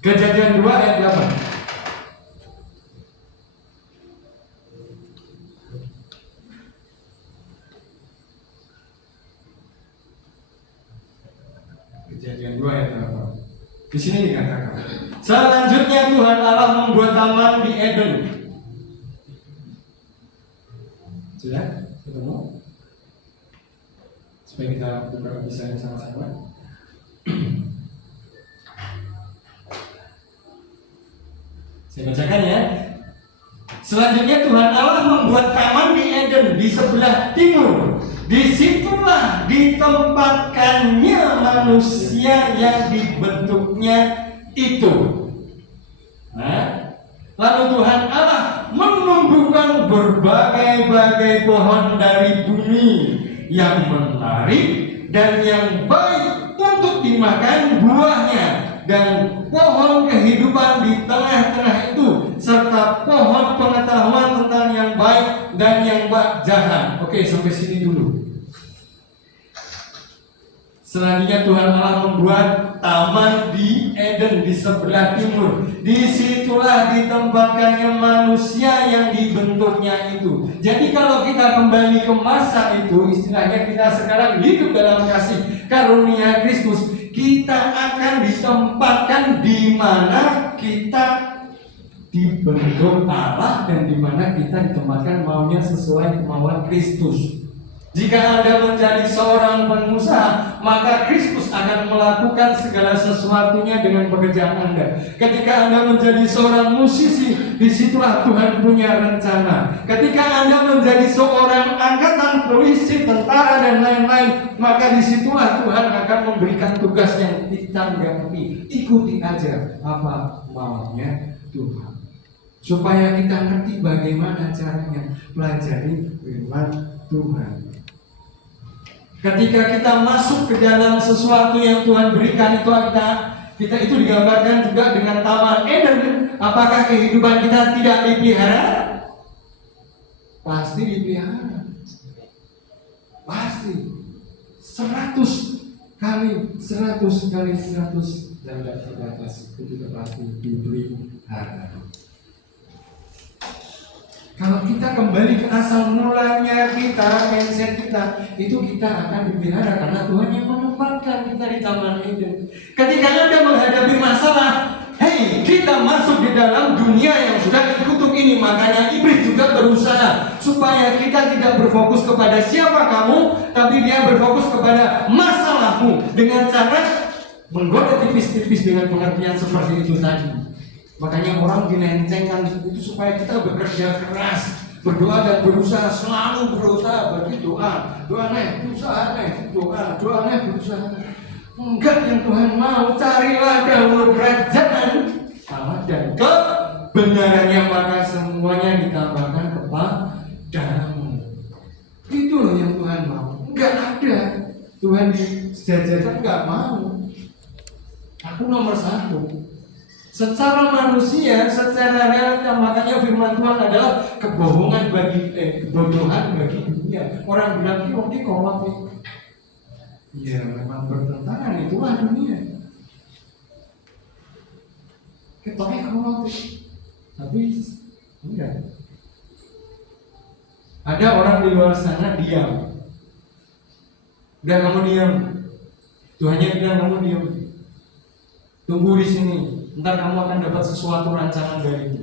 Kejadian 2 ayat 8. Kejadian 2 ayat 8. Di sini dikatakan, selanjutnya Tuhan Allah membuat taman di Eden. Sudah? Ketemu? Supaya kita buka kisahnya sama-sama. Saya bacakan ya. Selanjutnya Tuhan Allah membuat taman di Eden di sebelah timur. Disitulah ditempatkannya manusia yang dibentuknya itu. Nah, lalu Tuhan Allah menumbuhkan berbagai-bagai pohon dari bumi yang menarik dan yang baik untuk dimakan buahnya, dan pohon kehidupan di tengah-tengah itu, serta pohon pengetahuan tentang yang baik dan yang jahat. Oke, sampai sini dulu. Selanjutnya Tuhan Allah membuat taman di Eden di sebelah timur. Disitulah ditempatkannya manusia yang dibentuknya itu. Jadi kalau kita kembali ke masa itu, istilahnya kita sekarang hidup dalam kasih karunia Kristus, kita akan ditempatkan di mana kita dibentuk Allah dan di mana kita ditempatkan maunya sesuai kemauan Kristus. Jika Anda menjadi seorang pengusaha, maka Kristus akan melakukan segala sesuatunya dengan pekerjaan Anda. Ketika Anda menjadi seorang musisi, disitulah Tuhan punya rencana. Ketika Anda menjadi seorang angkatan polisi, tentara, dan lain-lain, maka disitulah Tuhan akan memberikan tugas yang kita ngerti. Ikuti aja apa maunya Tuhan, supaya kita ngerti bagaimana caranya pelajari firman Tuhan. Ketika kita masuk ke dalam sesuatu yang Tuhan berikan itu, kita itu digambarkan juga dengan taman Eden. Apakah kehidupan kita tidak dipelihara? Pasti dipelihara. Pasti 100 kali 100 dan tidak terbatas. Itu juga pasti dipelihara. Kalau kita kembali ke asal mulanya kita, mindset kita, itu kita akan dipelihara karena Tuhan yang menempatkan kita di taman Eden. Ketika Anda menghadapi masalah, hey, kita masuk di dalam dunia yang sudah dikutuk ini. Makanya iblis juga berusaha supaya kita tidak berfokus kepada siapa kamu, tapi dia berfokus kepada masalahmu dengan cara menggoda tipis-tipis dengan pengertian seperti itu tadi. Makanya orang dilencengkan itu supaya kita bekerja keras, berdoa dan berusaha, selalu berusaha. Bagi doa berusaha, berusaha. Enggak, yang Tuhan mau, carilah dahulu kerajaan Allah dan kebenarannya, maka semuanya ditambahkan kepadamu. Itu loh yang Tuhan mau. Enggak ada Tuhan disejajarkan, enggak mau. Aku nomor 1. Secara manusia, secara realita, makanya firman Tuhan adalah kebohongan kebodohan bagi dunia. Orang bilang ini kolot. Ya memang bertentangan, itulah dunia. Ketoknya kolot. Tapi enggak. Ada orang di luar sana diam. Udah, kamu diam. Tuhannya bilang kamu diam. Tunggu di sini. Ntar kamu akan dapat sesuatu rancangan dariku.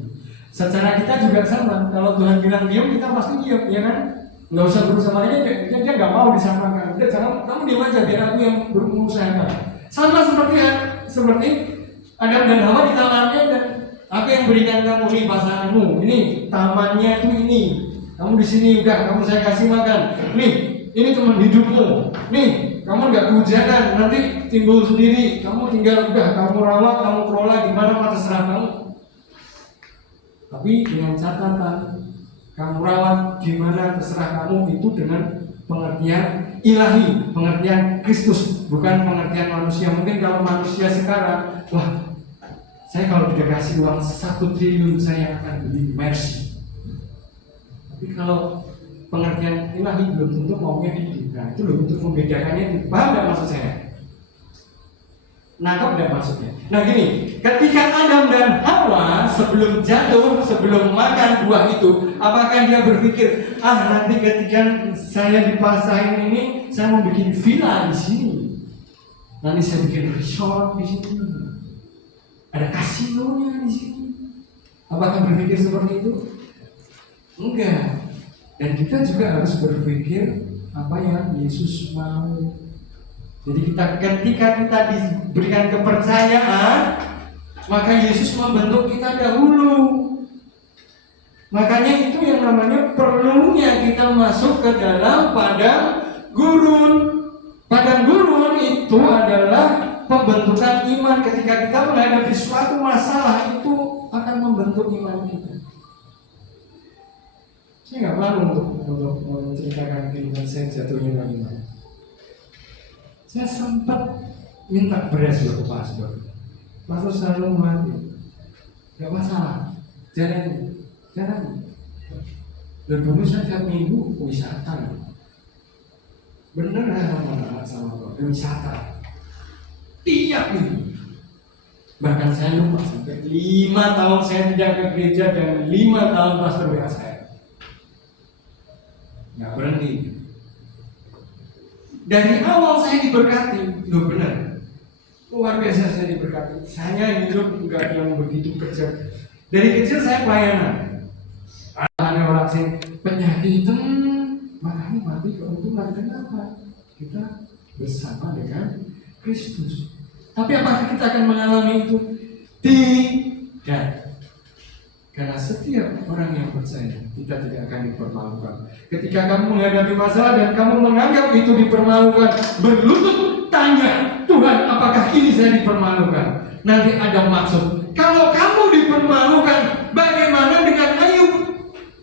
Secara kita juga sama. Kalau Tuhan bilang diam, kita pasti diam, ya kan? Nggak usah berusaha lagi. Dia nggak mau disamakan. Dia jangan, kamu diam aja, biar aku yang berusaha. Sama seperti Adam dan Hawa di taman Eden. Aku yang berikan kamu nih pasanganmu. Ini tamannya itu ini. Kamu di sini udah, kamu saya kasih makan. Nih, ini teman hidupmu. Nih. Kamu nggak kehujanan, nanti timbul sendiri. Kamu tinggal udah, kamu rawat, kamu kelola gimana, terserah kamu. Tapi dengan catatan, kamu rawat gimana terserah kamu, itu dengan pengertian ilahi, pengertian Kristus, bukan pengertian manusia. Mungkin kalau manusia sekarang, wah, saya kalau dikasih uang 1 triliun saya akan beli Mercy. Tapi kalau pengertian ilahi belum tentu maunya itu. Nah, itu loh untuk membedakannya. Paham nggak maksud saya? Nangkap nggak maksudnya? Nah gini, ketika Adam dan Hawa sebelum jatuh, sebelum makan buah itu, apakah dia berpikir, nanti ketika saya dipasain ini, saya mau bikin villa di sini, nanti saya bikin resort di sini, ada kasinonya di sini. Apakah berpikir seperti itu? Enggak. Dan kita juga harus berpikir apa yang Yesus mau. Jadi ketika kita diberikan kepercayaan, Maka Yesus membentuk kita dahulu. Makanya itu yang namanya perlunya kita masuk ke dalam padang gurun. Padang gurun itu adalah pembentukan iman. Ketika kita menghadapi suatu masalah, itu akan membentuk iman kita. Saya nggak malu untuk menceritakan kehidupan saya jatuhnya dari iman. Saya sempat minta beras ke pastor. Pastor selalu mengatakan, nggak masalah, jalan. Dan dulu saya tiap minggu wisata. Bener sama Pak, wisata. Tiap minggu. Bahkan saya lupa sampai 5 tahun saya tidak ke gereja dan 5 tahun pastor WA saya. Nggak berhenti. Dari awal saya diberkati, loh benar. Luar biasa saya diberkati. Saya hidup nggak yang begitu kerja. Dari kecil saya pelayanan. Ada orang sih penyakit, makanya mati keuntungan. Kenapa? Kita bersama dengan Kristus. Tapi apakah kita akan mengalami itu? Tidak. Karena setiap orang yang percaya, kita tidak akan dipermalukan. Ketika kamu menghadapi masalah dan kamu menganggap itu dipermalukan, berlutut tanya, Tuhan, apakah ini saya dipermalukan? Nanti ada maksud. Kalau kamu dipermalukan, bagaimana dengan Ayub?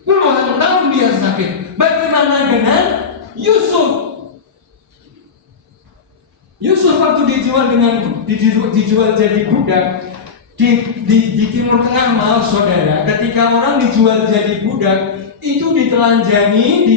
Puluhan tahun dia sakit. Bagaimana dengan Yusuf? Yusuf waktu dijual jadi budak di Timur Tengah, maaf saudara, ketika orang dijual jadi budak itu ditelanjangi,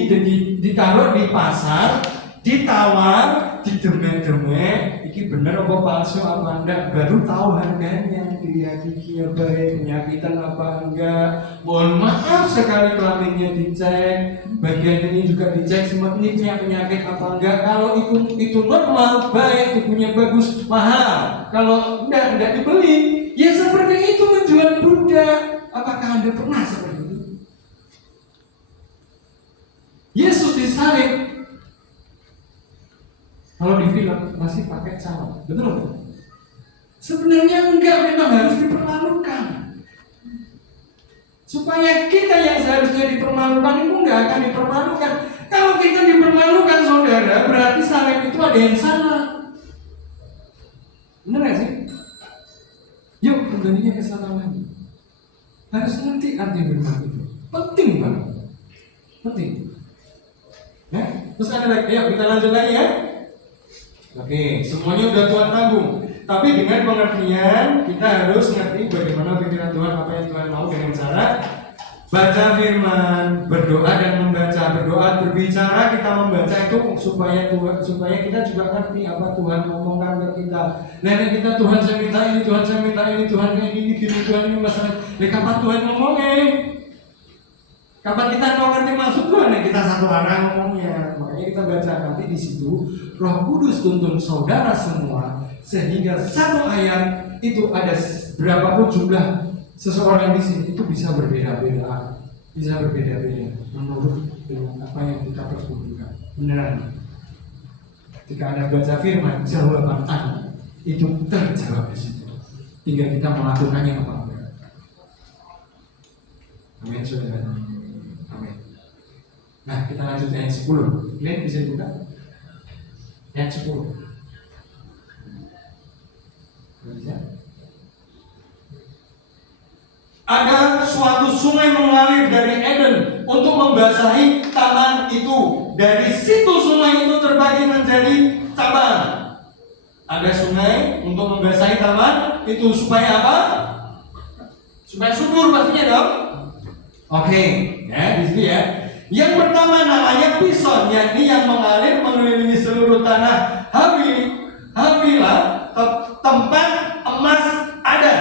ditaruh di pasar, ditawar, didemek-demek, ini bener apa palsu apa enggak, baru tahu harganya, dilihat dia baik, penyakitan apa enggak. Mohon maaf sekali kelaminnya dicek, bagian ini juga dicek, semua ini punya penyakit apa enggak. Kalau itu normal, baik, tubuhnya bagus, mahal. Kalau enggak dibeli. Ya seperti itu menjual budak. Apakah Anda pernah seperti itu? Yesus disalib. Kalau di film masih pakai calon, betul? Sebenarnya enggak, memang harus dipermalukan. Supaya kita yang seharusnya dipermalukan itu enggak akan dipermalukan. Kalau kita dipermalukan, saudara, berarti salib itu ada yang salah. Benar gak sih? Yuk, kembalinya ke sana lagi. Harus ngerti arti firman itu. Penting banget. Penting. Ya, terus ada lagi. Ayo kita lanjut lagi ya. Oke, semuanya udah Tuhan tanggung. Tapi dengan pengertian kita harus ngerti bagaimana pikiran Tuhan, apa yang Tuhan mau dengan cara baca firman, berdoa dan membaca. Berdoa, berbicara, kita membaca itu supaya kita juga ngerti apa Tuhan ngomongkan ke kita. Nenek kita, Tuhan saya minta ini, Tuhan saya minta ini, Tuhan ini, Tuhan ini masalah. Kapan Tuhan ngomongnya? Kapan kita mau ngerti maksud Tuhan? Kita satu arah ngomongnya. Makanya kita baca nanti di situ. Roh Kudus tuntun saudara semua sehingga satu ayat itu ada berapapun jumlah seseorang di sini itu bisa berbeda-beda, menurut dengan apa yang kita perbuatkan. Beneran. Ketika Anda baca firman, jawaban Anda itu terjawab di situ. Tinggal kita melakukannya apa enggak. Amin, saudara. Amin. Nah, kita lanjut ayat 10. Kalian bisa dibuka? Ayat 10. Bisa? Ada suatu sungai mengalir dari Eden untuk membasahi taman itu. Dari situ sungai itu terbagi menjadi cabang. Ada sungai untuk membasahi taman itu supaya apa? Supaya subur pastinya dong. Oke, ya di sini ya. Yang pertama namanya Pison, yakni yang mengalir mengelilingi seluruh tanah Havila, tempat emas ada.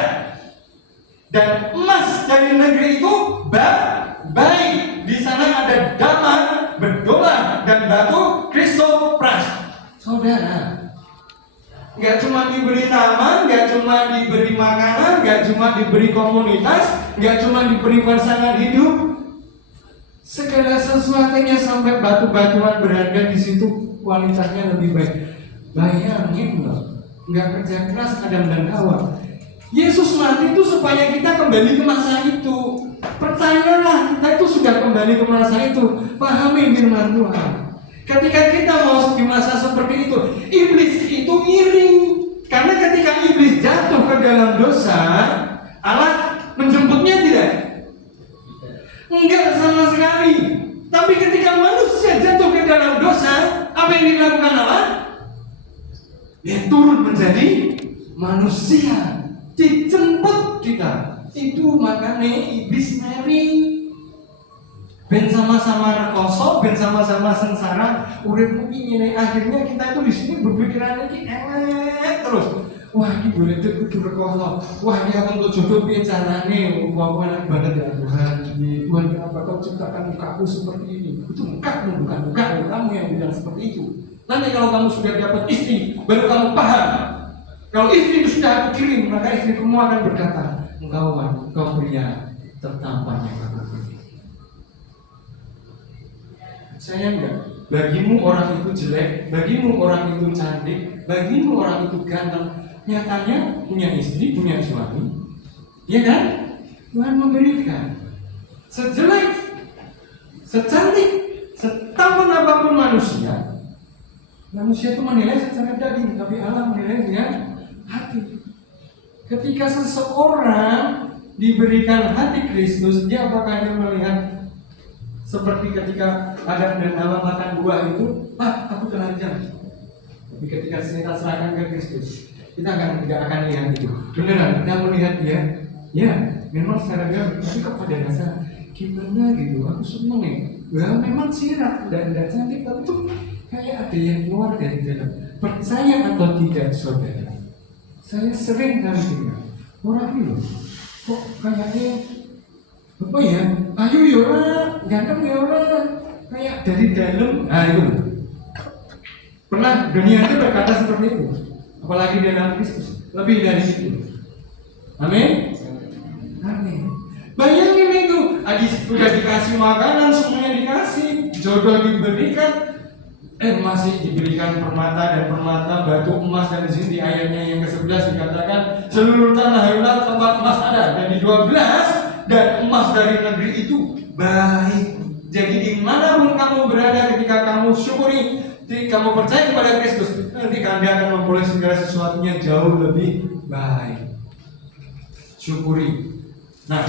Dan emas dari negeri itu baik. Di sana ada daman, berdolar, dan batu krisopras. Saudara, nggak cuma diberi taman, nggak cuma diberi makanan, nggak cuma diberi komunitas, nggak cuma diberi pasangan hidup. Segala sesuatunya sampai batu-batuan berharga di situ kualitasnya lebih baik. Bayangin loh, nggak kerja keras Adam dan Hawa. Yesus mati itu supaya kita kembali ke masa itu. Percayalah, kita itu sudah kembali ke masa itu. Pahami firman Tuhan. Ketika kita mau di masa seperti itu, iblis itu iri. Karena ketika iblis jatuh ke dalam dosa, Allah menjemputnya tidak? Enggak sama sekali. Tapi ketika manusia jatuh ke dalam dosa, apa yang dilakukan Allah? Dia turun menjadi manusia, dijemput kita. Itu makanya iblis ngeri. Ben sama-sama rekoso, ben sama-sama sengsara, urip ini akhirnya kita itu di sini berpikiran lagi terus. Wah, ini boleh tuh kudu rekoso. Wah, ini aku untuk jodoh piye carane? Wah, anak banget ya Tuhan. Tuhan, kenapa kau ciptakan mukaku seperti ini? Itu mukamu, bukan kamu yang bilang seperti itu. Nanti kalau kamu sudah dapat istri, baru kamu paham. Kalau istri itu sudah aku kirim, maka istri kamu akan berkata, engkau pria tertampan yang aku pilih. Sayang enggak? Bagimu orang itu jelek, bagimu orang itu cantik, bagimu orang itu ganteng. Nyatanya punya istri, punya suami, ya kan? Tuhan memberikan. Sejelek, secantik, setampan apapun manusia itu menilai secara daging, tapi Allah menilai dengan hati. Ketika seseorang diberikan hati Kristus, dia apakah dia melihat seperti ketika Adam dan Hawa makan buah itu, aku telanjang. Tapi ketika kita serahkan ke Kristus, kita tidak akan lihat itu. Beneran, kita melihat dia, ya memang secara dia, tapi kok pada dasar gimana gitu, aku seneng ya. Memang sirap, tidak cantik, tapi tuh kayak ada yang keluar dari dalam. Percaya atau tidak saudara, saya sering kali dengar orang ini kok kayaknya apa ya, ayu ya orang, ganteng ya orang, kayak dari dalam. Nah itu pernah dunia itu berkata seperti itu, apalagi dalam Kristus lebih dari itu. Amin. Amin. Bayangin itu, sudah dikasih makanan, semuanya dikasih, jodoh diberikan, masih diberikan permata dan permata, batu emas, dan di sini di ayatnya yang ke-11 dikatakan seluruh tanah Havilah tempat emas ada, dan di 12 dan emas dari negeri itu baik. Jadi dimanapun kamu berada, ketika kamu syukuri, kamu percaya kepada Kristus, nanti Anda akan memperoleh segala sesuatunya jauh lebih baik. Syukuri. Nah,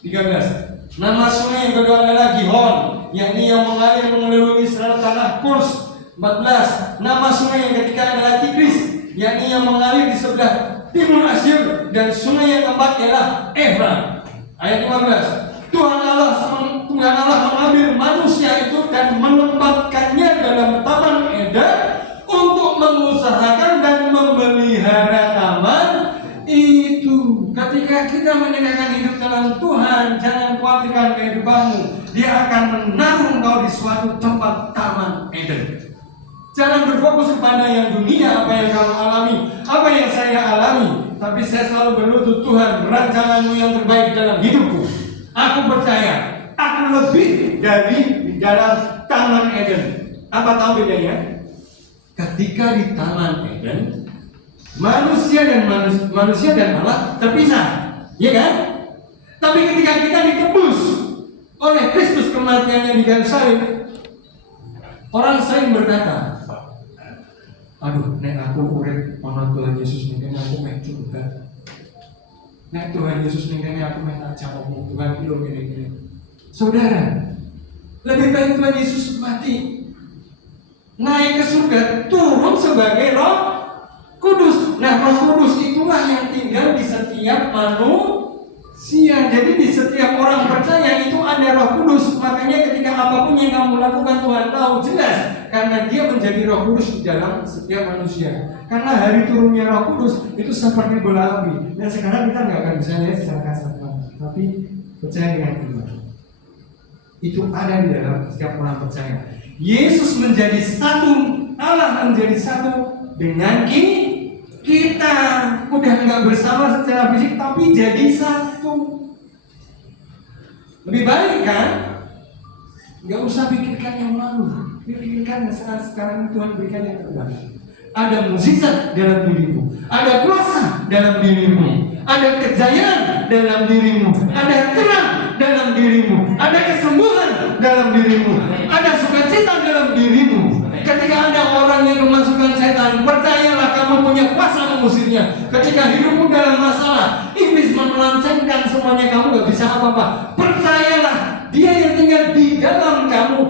13. Nama sungai yang kedua adalah Gihon, yakni yang mengalir mengelilingi seluruh tanah Kurs. 14. Nama sungai yang ketiga adalah Tigris, yakni yang mengalir di sebelah timur Asyur, dan sungai yang keempat ialah Efrat. Ayat 15. Tuhan Allah mengambil manusia itu dan menempatkannya dalam Taman Eden untuk mengusahakan dan memelihara taman itu. Ketika kita menyerahkan hidup dalam Tuhan, jangan khawatirkan kehidupanmu. Dia akan menaruh engkau di suatu tempat Taman Eden. Jangan berfokus kepada yang dunia, apa yang kamu alami, apa yang saya alami. Tapi saya selalu berlutut, Tuhan, rancanganmu yang terbaik dalam hidupku. Aku percaya, aku lebih dari di dalam Taman Eden. Apa tahu bedanya? Ketika di Taman Eden, manusia dan Allah terpisah, ya kan? Tapi ketika kita ditebus oleh Kristus, kematiannya di kayu salib, orang sering berkata, aduh, nek aku urip ana Tuhan Yesus ning aku meh curhat. Nek Tuhan Yesus ning aku meh tak jawab Tuhan iki lho ngene-ngene. Saudara, lebih baik Tuhan Yesus mati, naik ke surga, turun sebagai Roh Kudus. Nah, Roh Kudus itulah yang tinggal di setiap manusia. Jadi di setiap orang percaya itu ada Roh Kudus. Makanya ketika apapun yang kamu lakukan, Tuhan tahu jelas, karena Dia menjadi Roh Kudus di dalam setiap manusia. Karena hari turunnya Roh Kudus itu seperti bola api. Dan sekarang kita nggak akan bisa lihat secara kasar, tapi percaya dengan iman. Itu ada di dalam setiap orang percaya. Yesus menjadi satu, Allah menjadi satu dengan kita. Udah nggak bersama secara fisik, tapi jadi satu. Lebih baik kan? Nggak usah pikirkan yang lalu, pikirkan yang sekarang Tuhan berikan yang terbaik. Ada mukjizat dalam dirimu, ada kuasa dalam dirimu, ada kejayaan dalam dirimu, ada terang dalam dirimu, ada kesembuhan dalam dirimu, ada sukacita dalam dirimu. Ketika ada orang yang kemasukan setan, percayalah kamu punya kuasa mengusirnya. Ketika hidupmu dalam masalah, iblis melencengkan semuanya, kamu gak bisa apa-apa. Percayalah, dia yang tinggal di dalam kamu,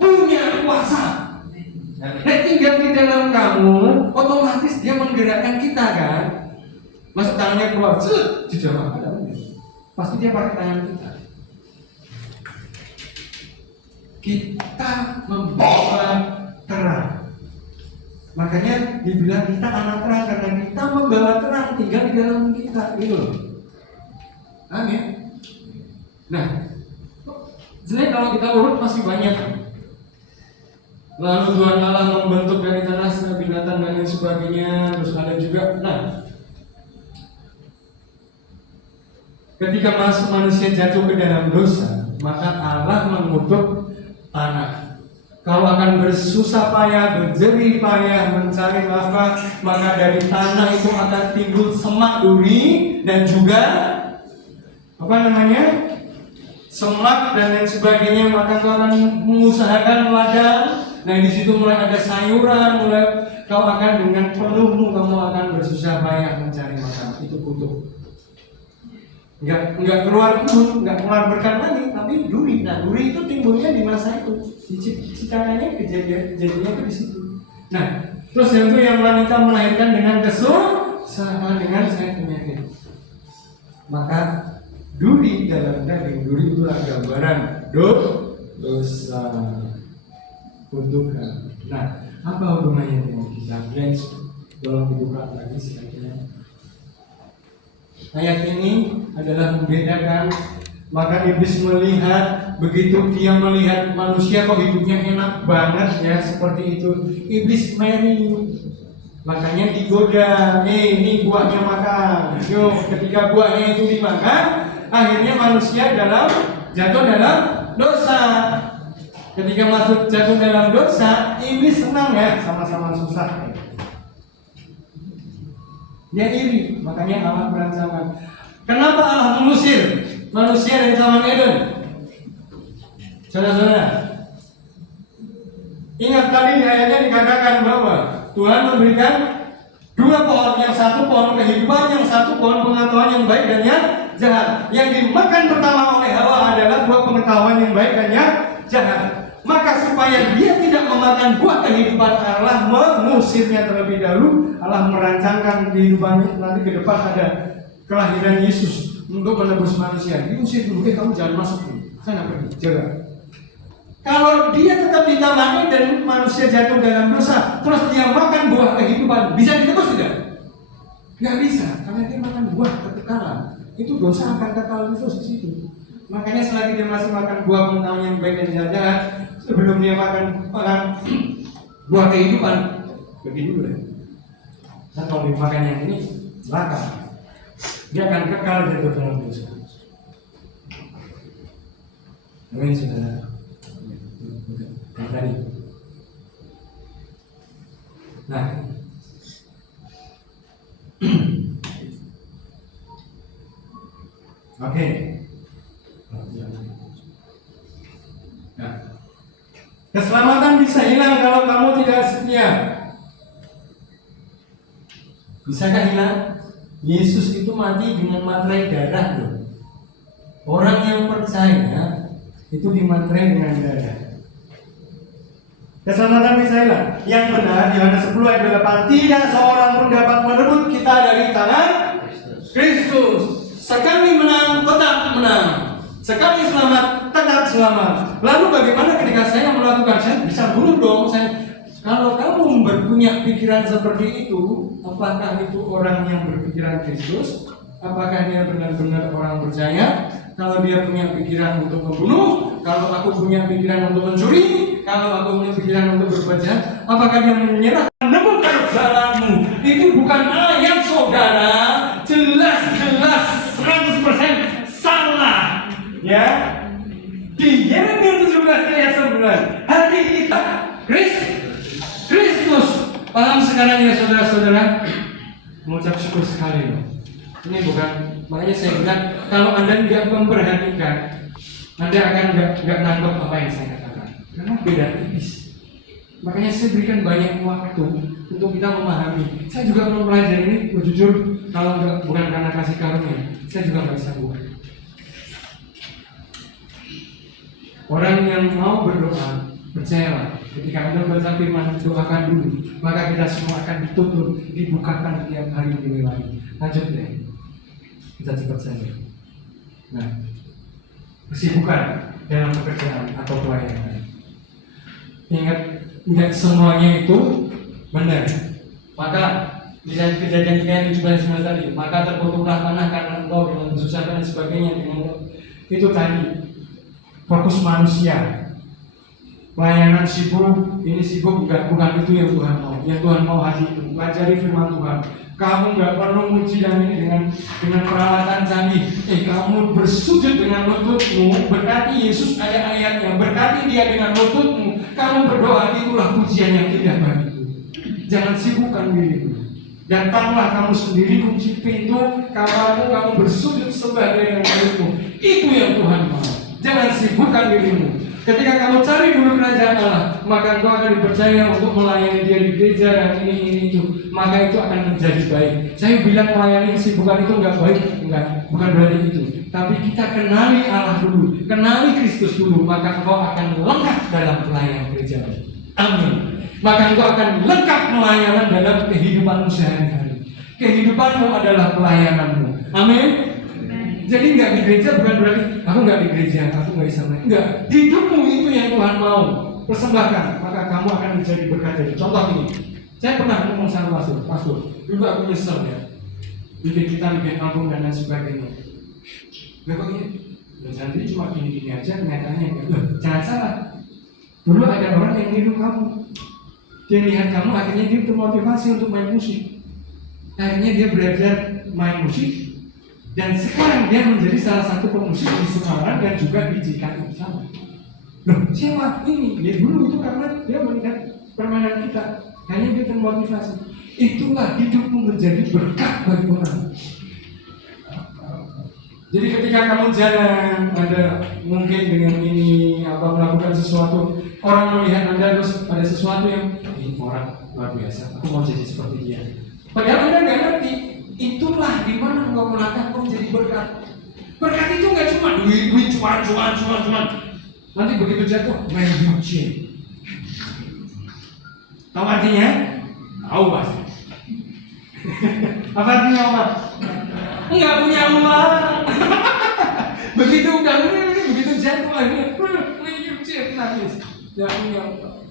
punya kuasa. Nah, tinggal di dalam kamu, otomatis dia menggerakkan kita kan. Masuk tangannya keluar, dijawab, pasti dia pakai tangan kita. Kita membawa terang. Makanya dibilang kita anak terang karena kita membawa terang, tinggal di dalam kita, gitu loh. Amin. Nah, sebenarnya kalau kita urut masih banyak. Lalu Tuhan Allah membentuk dari tanah binatang dan lain sebagainya. Terus ada juga, ketika manusia jatuh ke dalam dosa, maka Allah mengutuk tanah. Kau akan bersusah payah, berjerih payah mencari nafkah, maka dari tanah itu akan timbul semak duri dan juga semak dan lain sebagainya. Maka kau akan mengusahakan ladang. Nah, di situ mulai ada sayuran, kau akan dengan penuhmu kamu akan bersusah payah mencari makan. Itu kutuk. Enggak keluar berkat lagi, tapi duri. Nah, duri itu timbulnya di masa itu. Citanya kejadiannya itu di situ. Nah, terus yang itu yang wanita melahirkan dengan kesusahan, dengan penyakit. Maka duri dalam daging, duri itu adalah gambaran dosa. Kutukan. Nah, apa hubungannya dengan kita? Guys, tolong dibuka lagi slide-nya. Ayat ini adalah membedakan. Maka iblis melihat, begitu dia melihat manusia kok hidupnya enak banget ya, seperti itu, iblis meri. Makanya digoda, ini buahnya makan. Ketika buahnya itu dimakan, akhirnya manusia jatuh dalam dosa. Ketika jatuh dalam dosa, iblis senang ya, sama-sama susah. Dia iri, makanya Allah berancaman. Kenapa Allah mengusir manusia dari Taman Eden? Saudara-saudara, ingat tadi di ayatnya dikatakan bahwa Tuhan memberikan dua pohon, yang satu pohon kehidupan, yang satu pohon pengetahuan yang baik dan yang jahat. Yang dimakan pertama oleh Hawa adalah buah pengetahuan yang baik dan yang jahat. Maka supaya dia tidak memakan buah kehidupan, Allah mengusirnya terlebih dahulu. Allah merancangkan kehidupannya, nanti ke depan ada kelahiran Yesus untuk menebus manusia. Diusir dulu, kamu jangan masuk dulu, sana pergi, jaga. Kalau dia tetap di Taman Eden, manusia jatuh dalam dosa, terus dia makan buah kehidupan, bisa ditebus tidak? Nggak bisa, karena dia makan buah kekekalan. Itu dosa akan kekal terus di situ. Makanya selagi dia masih makan buah pengetahuan yang baik dan jahat, sebelum dia makan buah kehidupan, begini dulu deh. Dan kalau dia makan yang ini, celaka. Dia akan kekal jatuh dalam dosa. Amin, saudara. Yang tadi. Nah, oke. Nah, keselamatan bisa hilang kalau kamu tidak setia. Bisakah hilang? Yesus itu mati dengan materai darah loh. Orang yang percaya itu dimaterai dengan darah. Keselamatan bisa hilang. Yang benar di Yohanes 10 ayat 8, tidak seorang pun dapat merebut kita dari tangan Kristus. Sekali menang, tetap menang. Sekali selamat, tetap selamat. Lalu bagaimana ketika saya melakukan, saya bisa bunuh dong. Kalau kamu punya pikiran seperti itu, apakah itu orang yang berpikiran Kristus? Apakah dia benar-benar orang percaya? Kalau dia punya pikiran untuk membunuh, kalau aku punya pikiran untuk mencuri, kalau aku punya pikiran untuk berbuat jahat, apakah dia menyerah? Menemukan jalanmu. Itu bukan ayat saudara, jelas-jelas 100% salah. Ya, di Yeremia 17 ayat 9, hati kita Kristus. Paham sekarang ya saudara-saudara? mengucap syukur sekali loh. Ini bukan, makanya saya bilang kalau Anda nggak memperhatikan, Anda akan nggak nangkep apa yang saya katakan. Karena beda tipis. Makanya saya berikan banyak waktu untuk kita memahami. Saya juga belum belajar ini, jujur kalau bukan karena kasih karunia, saya juga nggak sanggup. Orang yang mau berdoa, percayalah, ketika Anda baca firman, doakan dulu, maka kita semua akan ditutup, dibukakan tiap hari dilewati. Lanjut deh, kita cepat saja. Nah, kesibukan dalam pekerjaan atau pelayanan. Ingat semuanya itu benar. Maka di kejadian 17 tadi, maka terkutuklah tanah karena engkau dengan kesusahan dan sebagainya dengan itu tadi. Fokus manusia, pelayanan sibuk, ini sibuk bukan itu yang Tuhan mau. Yang Tuhan mau hati itu, pelajari firman Tuhan. Kamu nggak perlu muji dan ini dengan peralatan canggih. Kamu bersujud dengan lututmu, berkati Yesus ayat-ayatnya, berkati Dia dengan lututmu. Kamu berdoa, itulah pujian yang indah bagiku. Jangan sibukkan dirimu. Datanglah kamu sendiri, kunci pintu kamarmu, kamu bersujud sembah dengan mulutmu. Itu yang Tuhan mau. Jangan sibukkan dirimu. Ketika kamu cari dulu kerajaan Allah, maka engkau akan dipercaya untuk melayani Dia di gereja dan ini itu. Maka itu akan menjadi baik. Saya bilang melayani kesibukan itu enggak baik, enggak, bukan berarti itu. Tapi kita kenali Allah dulu, kenali Kristus dulu, maka engkau akan lengkap dalam pelayanan gereja. Amin. Maka engkau akan lengkap pelayanan dalam kehidupanmu sehari-hari. Kehidupanmu adalah pelayananmu. Amin. Jadi nggak di gereja bukan berarti aku nggak di gereja, aku nggak bisa main. Enggak, hidupmu itu yang Tuhan mau persembahkan, maka kamu akan menjadi berkat. Contoh ini, saya pernah ngomong sama pastor, dulu aku nyesel ya, bikin kita lebih album dan lain sebagainya. Gak kok ini, jadi cuma gini-gini aja, kenyataannya enggak. Jangan salah, dulu ada orang yang niru kamu, dia lihat kamu, akhirnya dia termotivasi untuk main musik. Akhirnya dia belajar main musik. Dan sekarang dia menjadi salah satu pemusik di Semarang dan juga di JKI sama. Loh, siapa ini? Dia dulu itu karena dia melihat permainan kita, hanya dia termotivasi. Itulah hidupmu menjadi berkat bagi orang. Jadi ketika kamu jalan, Anda mungkin dengan ini melakukan sesuatu, orang melihat Anda terus ada sesuatu yang ini orang luar biasa. Aku mau jadi seperti dia. Padahal Anda nggak ngerti. Itulah di mana engkau melangkah menjadi berkat. Berkat itu nggak cuma duit, cuan. Nanti begitu jatuh, main bucin. Tahu artinya? Tahu pasti. Apa artinya apa? Enggak punya uang. Begitu udah begitu jatuh lagi, main bucin nangis. Nggak punya uang.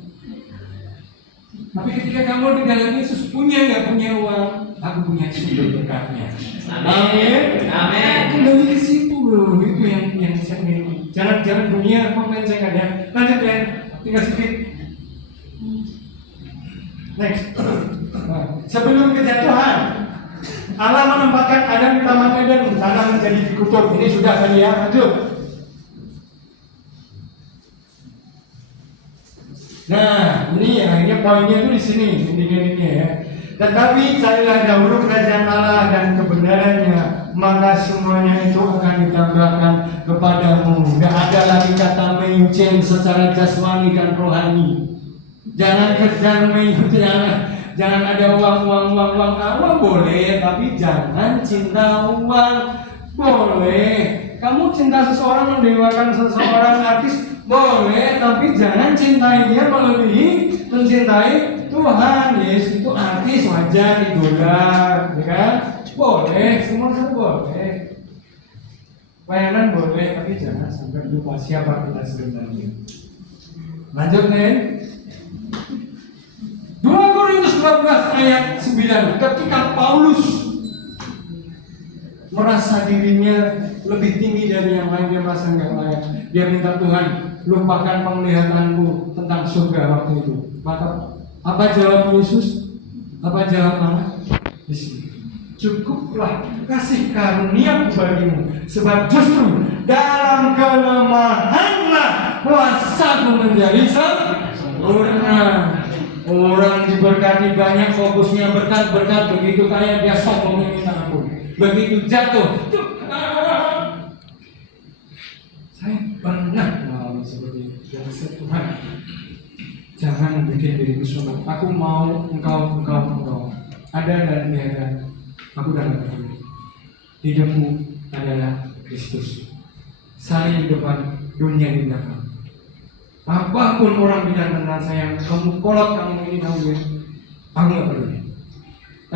Tapi ketika kamu di dalam Yesus nggak punya uang, aku punya sumber berkatnya. Amin. Amin. Kembali ke situ loh, itu yang saya ingin. Jangan dunia komen saya nggak ada. Lanjut ya, tinggal sedikit. Next. Nah, sebelum kejatuhan, Allah menempatkan Adam di Taman Eden, tanah menjadi dikutuk. Ini sudah tadi ya, lanjut. Nah, ini akhirnya poinnya itu di sini, intinya ya. Tetapi carilah dahulu kerajaan Allah dan kebenarannya, maka semuanya itu akan ditambahkan kepadamu. Tidak ada lagi kata mengikuti secara jasmani dan rohani. Jangan kejar mengikuti, jangan ada uang boleh, tapi jangan cinta uang boleh. Kamu cinta seseorang, mendewakan seseorang artis boleh, tapi jangan cintai dia melebihi mencintai Tuhan. Yes, itu artis wajar, idola, ya kan? Boleh, semua boleh. Pelayanan boleh, tapi jangan sampai lupa siapa kita sebenarnya. Lanjut nih. 2 Korintus 12 ayat 9. Ketika Paulus merasa dirinya lebih tinggi dari yang lain, dia merasa nggak layak. Dia minta Tuhan, lupakan penglihatanmu tentang surga waktu itu. Maka apa jawab Yesus? Apa jawab Allah? Di sini. Cukuplah kasih karunia bagimu, sebab justru dalam kelemahanlah kuasaku menjadi sempurna. Orang diberkati banyak, fokusnya berkat-berkat, begitu kaya dia sombong minta ampun. Begitu jatuh, saya pernah mengalami seperti itu. Dan Tuhan, jangan bikin diriku sombong. Aku mau engkau. Ada dan tiada, aku dalam peduli. Hidupmu adalah Kristus. Saya di depan, dunia di belakang. Apapun orang bilang tentang saya, kamu kolot, kamu ini, kamu ini, aku nggak peduli.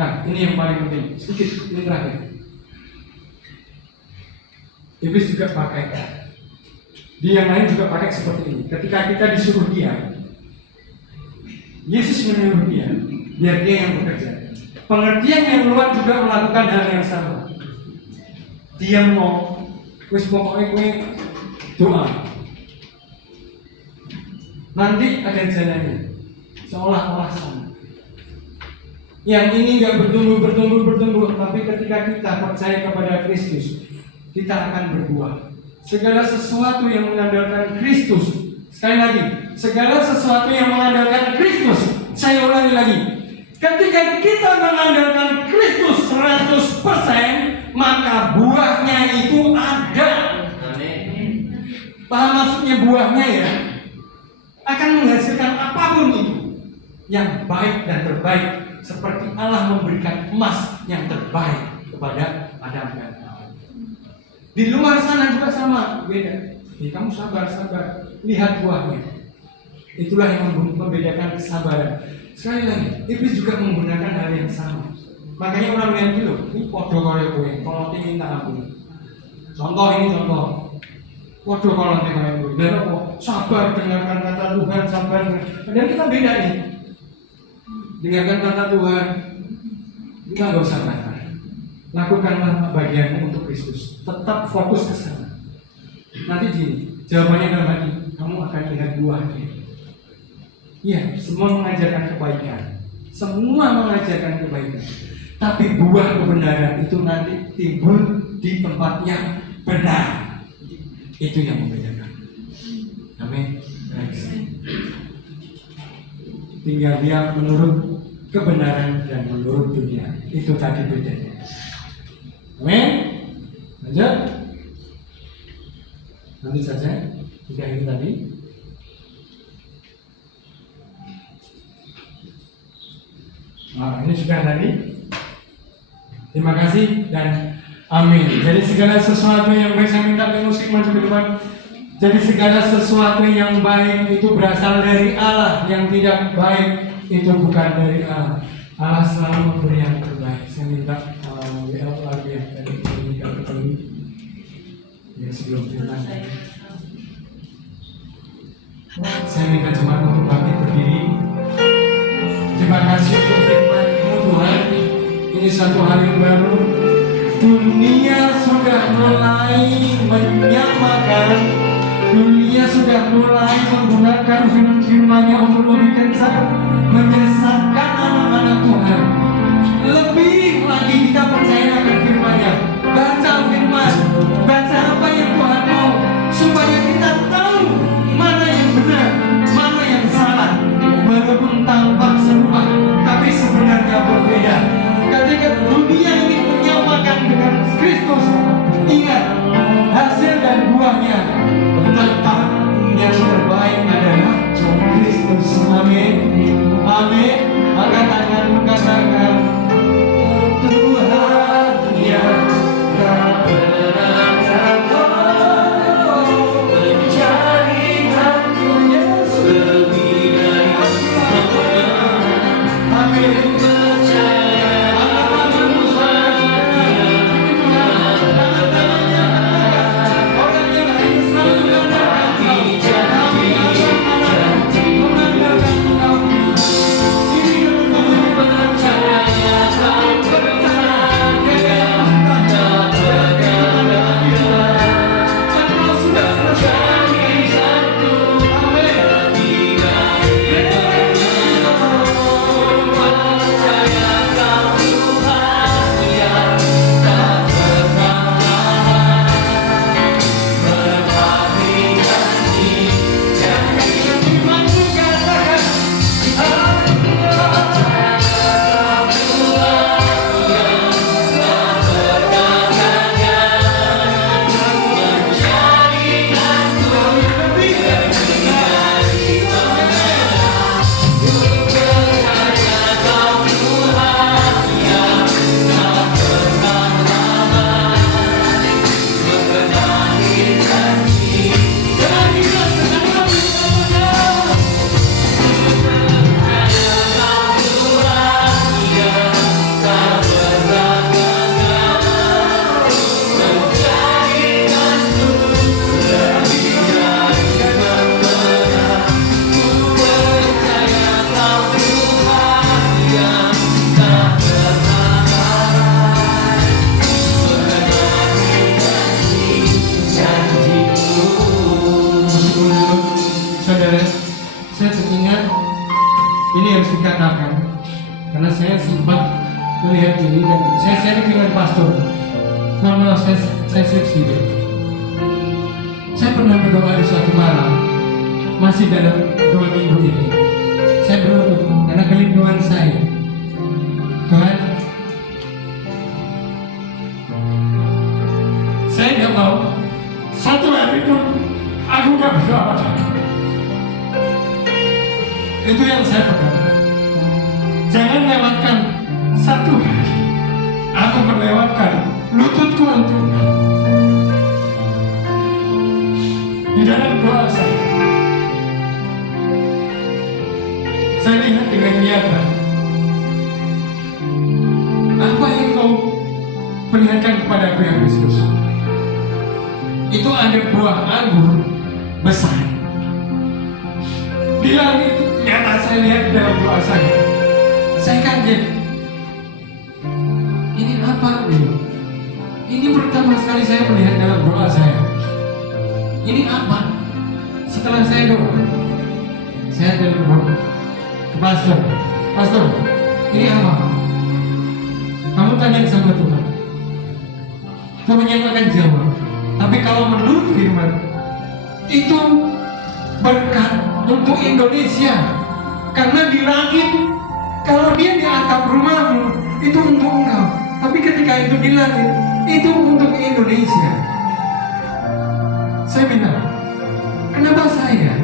Nah, ini yang paling penting. Sedikit, ini terakhir. Iblis juga pakai. Dia yang lain juga pakai seperti ini. Ketika kita disuruh diam, Yesus menyuruh dia, biar dia yang bekerja. Pengertian yang luar juga melakukan hal yang sama. Dia mau, wis pokoknya gue doa. Nanti ada jalannya, seolah-olah sama. Yang ini nggak bertumbuh, tapi ketika kita percaya kepada Kristus, kita akan berbuah. Segala sesuatu yang mengandalkan Kristus, sekali lagi, segala sesuatu yang mengandalkan Kristus, saya ulangi lagi. Ketika kita mengandalkan Kristus 100%, maka buahnya itu ada. Paham maksudnya buahnya ya? Akan menghasilkan apapun itu yang baik dan terbaik, seperti Allah memberikan emas yang terbaik kepada Adam dan Hawa. Di luar sana juga sama, beda. Jadi kamu sabar, lihat buahnya. Itulah yang membedakan kesabaran. Sekali lagi, Iblis juga menggunakan hal yang sama. Makanya orang lihat dulu, ini podo kaya kowe, kalau ingin minta ampun. Contoh. Waduh kalau nanti kalian berbeda, sabar dengarkan kata Tuhan, sabar. Dan kita beda nih. Dengarkan kata Tuhan, kita gak usah kata. Lakukanlah bagianmu untuk Kristus. Tetap fokus ke sana. Nanti gini, jawabannya dalam hati, kamu akan lihat buahnya. Iya, semua mengajarkan kebaikan. Tapi buah kebenaran itu nanti timbul di tempat yang benar. Itu yang membedakan. Amin. Tinggal dia menurut kebenaran dan menurut dunia. Itu tadi bedanya. Amin. Lanjut. Nanti saja. Sudah ini tadi. Nah, ini sudah tadi. Terima kasih dan amin. Jadi segala sesuatu yang baik, saya minta musik maju ke depan. Jadi segala sesuatu yang baik itu berasal dari Allah, yang tidak baik itu bukan dari Allah. Allah selalu memberi yang terbaik. Saya minta WL lagi ya dari kembali. Ya sebelum kita. Saya minta jemaat untuk bangkit berdiri. Terima kasih untuk firman-Mu Tuhan. Ini satu hari yang baru. Dunia sudah mulai menyamakan, dunia sudah mulai menggunakan firman-Nya untuk lebih kencang menyesatkan anak-anak Tuhan. Lebih lagi kita percaya akan firman-Nya. Baca firman, baca apa yang Tuhan mau, supaya kita tahu mana yang benar, mana yang salah. Walaupun tampak serupa, tapi sebenarnya berbeda. Ketika dunia ini menyamakan dengan Kristus, ingat hasil dan buahnya tetap yang terbaik adalah Kristus. Amin. Amin. Angkat tanganmu katakan dikatakan, karena saya sempat melihat ini dan saya sharing dengan pastor. Mohon maaf, saya sedih. Saya pernah berdoa di suatu malam, masih dalam 2 minggu ini. Saya berdoa karena kelindungan saya. Tuhan, saya nggak mau satu hari pun aku nggak berdoa. Itu yang saya pegang. Jangan lewatkan satu hari aku melewatkan lututku untuk Engkau. Di dalam doa saya lihat dengan nyata apa yang Kau perlihatkan kepada aku yang Kristus. Itu ada buah anggur besar di langit. Nyata saya lihat dalam doa saya. Saya kaget. Ini apa ini? Ini pertama sekali saya melihat dalam doa saya. Ini apa? Setelah saya doa, saya telepon ke pastor. Pastor, ini apa? Kamu tanya sama Tuhan. Tuhan yang akan jawab. Tapi kalau menurut firman, itu berkat untuk Indonesia. Karena di langit, kalau dia di atap rumahmu, itu untuk engkau. Tapi ketika itu di langit, itu untuk Indonesia. Saya bilang, kenapa saya?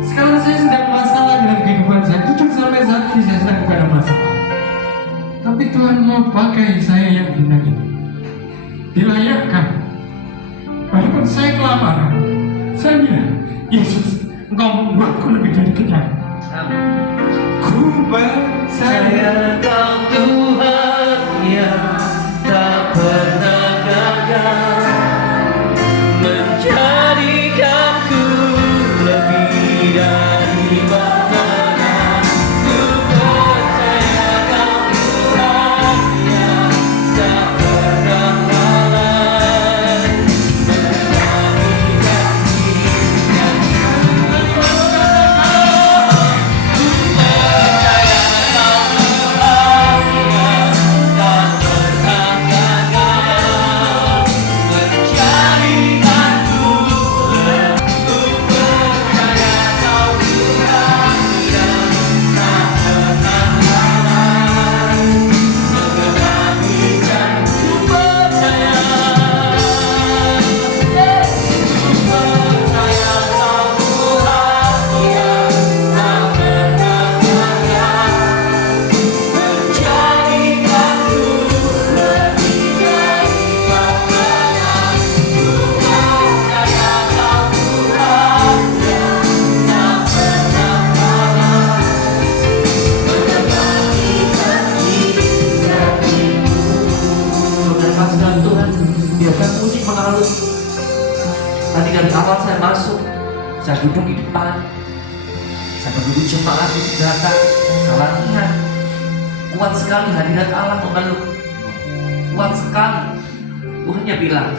Sekarang saya sedang masalah dalam kehidupan saya. Jujur sampai saat ini saya sedang pada masalah. Tapi Tuhan mau pakai saya yang hina ini. Dilayakkan. Walaupun saya kelaparan, saya bilang, Yesus, Engkau membuatku lebih dari kenyang. Ku percaya Kau Tuhan yang tak pernah gagal menjadikanku lebih dari makanan. Ku percaya Kau Tuhan yang tak pernah lalai menjadikan Tadi dari awal saya masuk, saya duduk di depan, saya berduduk jemaat di belakang, saya latihan. Kuat sekali hadirat Allah memeluk, kuat sekali. Tuhannya bilang,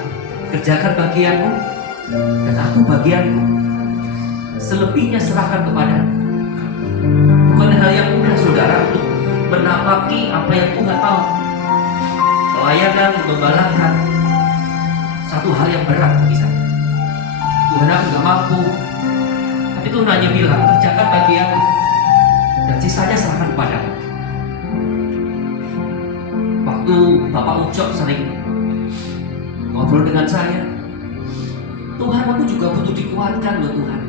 kerjakan bagianmu dan aku bagianku. Selebihnya serahkan kepada. Bukan hal yang mudah saudara untuk menapaki apa yang Tuhan mau. Pelayanan membalakan satu hal yang berat bagi saya. Tuhan, aku gak mampu. Tapi Tuhan hanya bilang, kerjakan bagianmu dan sisanya serahkan kepadamu. Waktu Bapak Ucok sering ngobrol dengan saya, Tuhan, aku juga butuh dikuatkan loh Tuhan.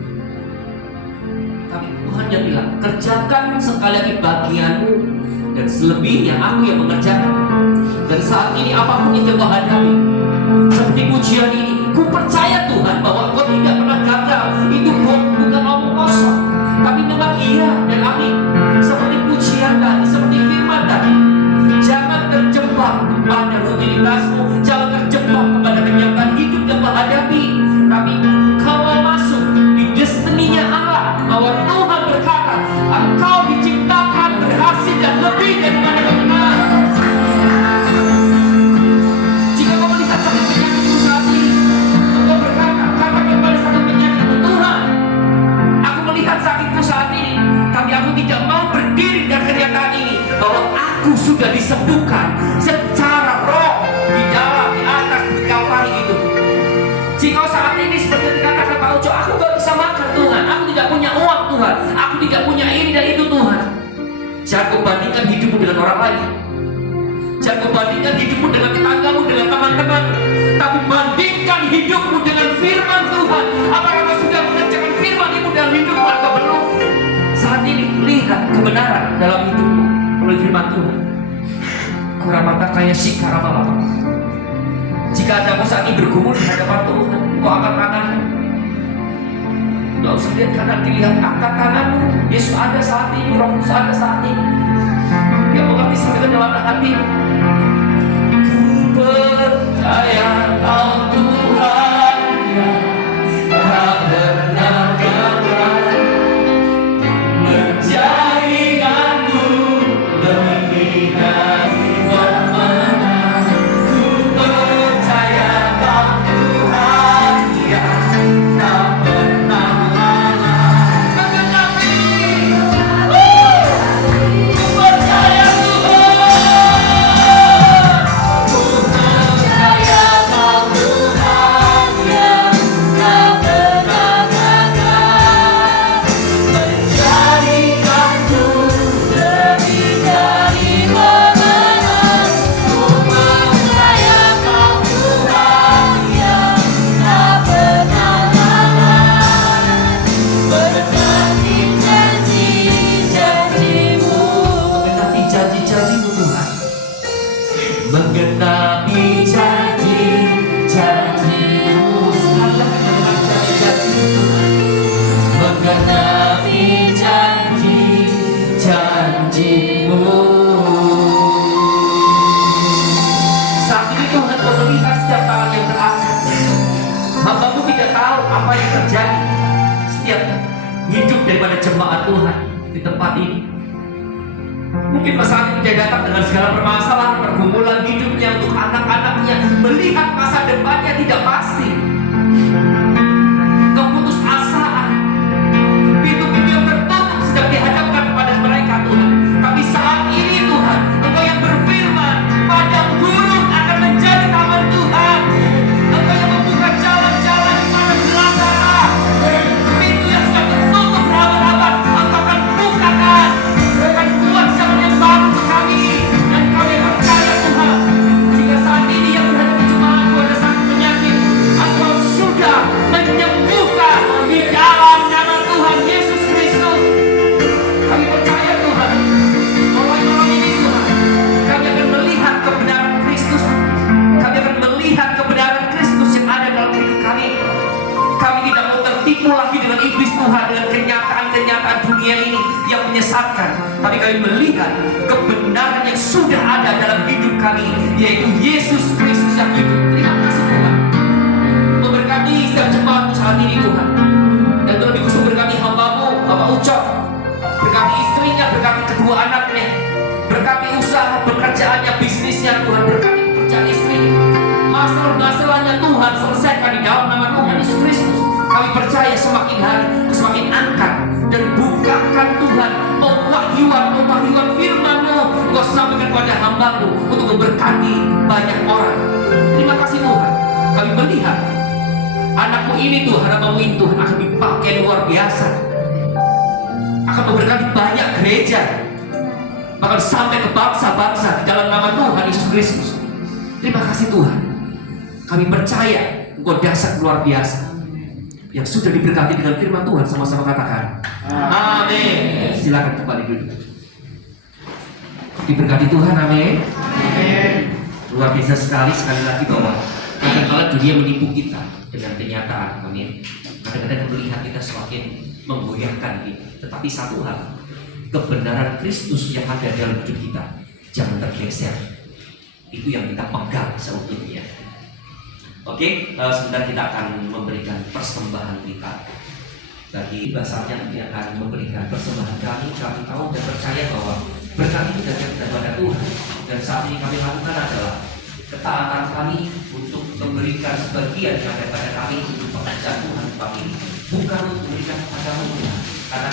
Tapi Tuhan yang bilang, kerjakan sekali lagi bagianmu dan selebihnya aku yang mengerjakan. Dan saat ini apapun yang kau hadapi, seperti pujian ini, ku percaya Tuhan bahwa Kau tidak pernah gagal. Itu bukan omong kosong, tapi memang iya dan amin. Seperti pujian tadi, seperti firman tadi, jangan terjebak pada rutinitasmu, jangan terjebak kepada kenyataan hidup yang kau hadapi. Tapi kau mau masuk di destininya Allah, bahwa Tuhan berkata, engkau diciptakan berhasil dan lebih daripada kebenaran. Jika kau melihat sampai penyakitmu saat ini, engkau berkata, katakan Jika saat ini seperti dikatakan Pak Uco, aku gak bisa makan Tuhan, aku tidak punya uang Tuhan, aku tidak punya ini dan itu Tuhan. Jangan kau bandingkan hidupmu dengan orang lain. Jangan kau bandingkan hidupmu dengan tetanggamu, dengan teman-teman. Tapi bandingkan hidupmu dengan firman Tuhan. Apakah kau sudah mengerjakan firman itu dalam hidupmu atau belum? Saat ini lihat kebenaran dalam hidupmu oleh firman Tuhan. Kuramata kaya sikarama. Jika Anda saat ini bergumul di hadapan Tuhan, kau angkat tanganmu. Tidak usah lihat kanan kiri, angkat tanganmu. Yesus ada saat ini, Roh Kudus ada saat ini. Dia mengerti sampai ke dalam hati. Ku percaya Kau Tuhan yang tak pernah gagal menjadikanku lebih dari pemenang. Ku percaya Kau Tuhan yang tak pernah lelah mengenapi. Ku percaya Tuhan. Ku percaya Kau Tuhan yang tak pernah gagal menjadikanku lebih dari pemenang. Ku percaya Kau Tuhan yang tak pernah lelah menepati janji-janji-Mu. Menepati janji-janji-Mu Tuhan. Menggenapi janji-janji-Mu. Sekali lagi mengenapi janji-janji-Mu Tuhan. Menggenapi janji-janji-Mu. Saat ini Tuhan kau melihat setiap tangan yang terangkat. Hamba-Mu tidak tahu apa yang terjadi setiap hidup daripada jemaat Tuhan di tempat ini. Mungkin saat ini dia datang dengan segala permasalahan, pergumulan hidupnya untuk anak-anaknya, melihat masa depannya tidak pasti, keputusasaan, pintu-pintu yang tertutup sedang dihadapkan kepada mereka Tuhan. Tapi saat ini Tuhan, Engkau yang berfirman, padang gurun akan menjadi taman Tuhan. Engkau yang membuka jalan-jalan di mana belantara, pintu yang sudah tertutup berabad-abad, Engkau akan bukakan, akan buat jalan yang baru untuk kami. Dan kami percaya Tuhan, jika saat ini yang berada di jemaatku ada sakit penyakit, Engkau sudah menyembuhkan di dalam nama Tuhan Yesus Kristus. Kami percaya Tuhan, malam ini Tuhan, kami akan melihat kebenaran Kristus. Kami akan melihat kebenaran Kristus yang ada dalam hidup kami. Kami tidak mau tertipu lagi dengan iblis Tuhan, dengan kenyataan-kenyataan dunia ini yang menyesatkan. Tapi kami melihat kebenaran yang sudah ada dalam hidup kami, yaitu Yesus Kristus yang hidup. Terima kasih Tuhan. Memberkati setiap jemaat saat ini Tuhan. Dan terlebih khusus berkati hamba-Mu, Bapak Ucok. Berkati istrinya, berkati kedua anaknya. Berkati usaha pekerjaannya, bisnisnya Tuhan. Berkati pekerjaan istrinya. Masalah-masalahnya Tuhan selesaikan di dalam nama Tuhan Yesus Kristus. Kami percaya semakin hari semakin angkat dan bukakan Tuhan pewahyuan firman-Mu. Engkau sampaikan kepada hamba-Mu untuk memberkati banyak orang. Terima kasih Tuhan. Kami melihat anak-Mu ini Tuhan, hamba-Mu ini Tuhan akan dipakai luar biasa, akan memberkati banyak gereja, bahkan sampai ke bangsa-bangsa di dalam nama Tuhan Yesus Kristus. Terima kasih Tuhan. Kami percaya Engkau dahsyat luar biasa yang sudah diberkati dengan firman Tuhan. Sama-sama katakan amin. Silakan kembali duduk. Diberkati Tuhan, amin. Luar biasa sekali lagi bahwa kadang-kadang dunia menipu kita dengan kenyataan, amin. Kadang-kadang melihat kita semakin menggoyahkan kita. Tetapi satu hal, kebenaran Kristus yang ada dalam hidup kita jangan tergeser. Itu yang kita pegang seutuhnya. Oke, sebentar kita akan memberikan persembahan kita. Bagi bahasanya nanti akan memberikan persembahan kami. Kami tahu dan percaya bahwa berkat itu datang daripada Tuhan. Dan saat ini kami lakukan adalah ketaatan kami untuk memberikan sebagian daripada kami untuk pekerjaan Tuhan kami ini. Bukan untuk memberikan kepadamu Tuhan, karena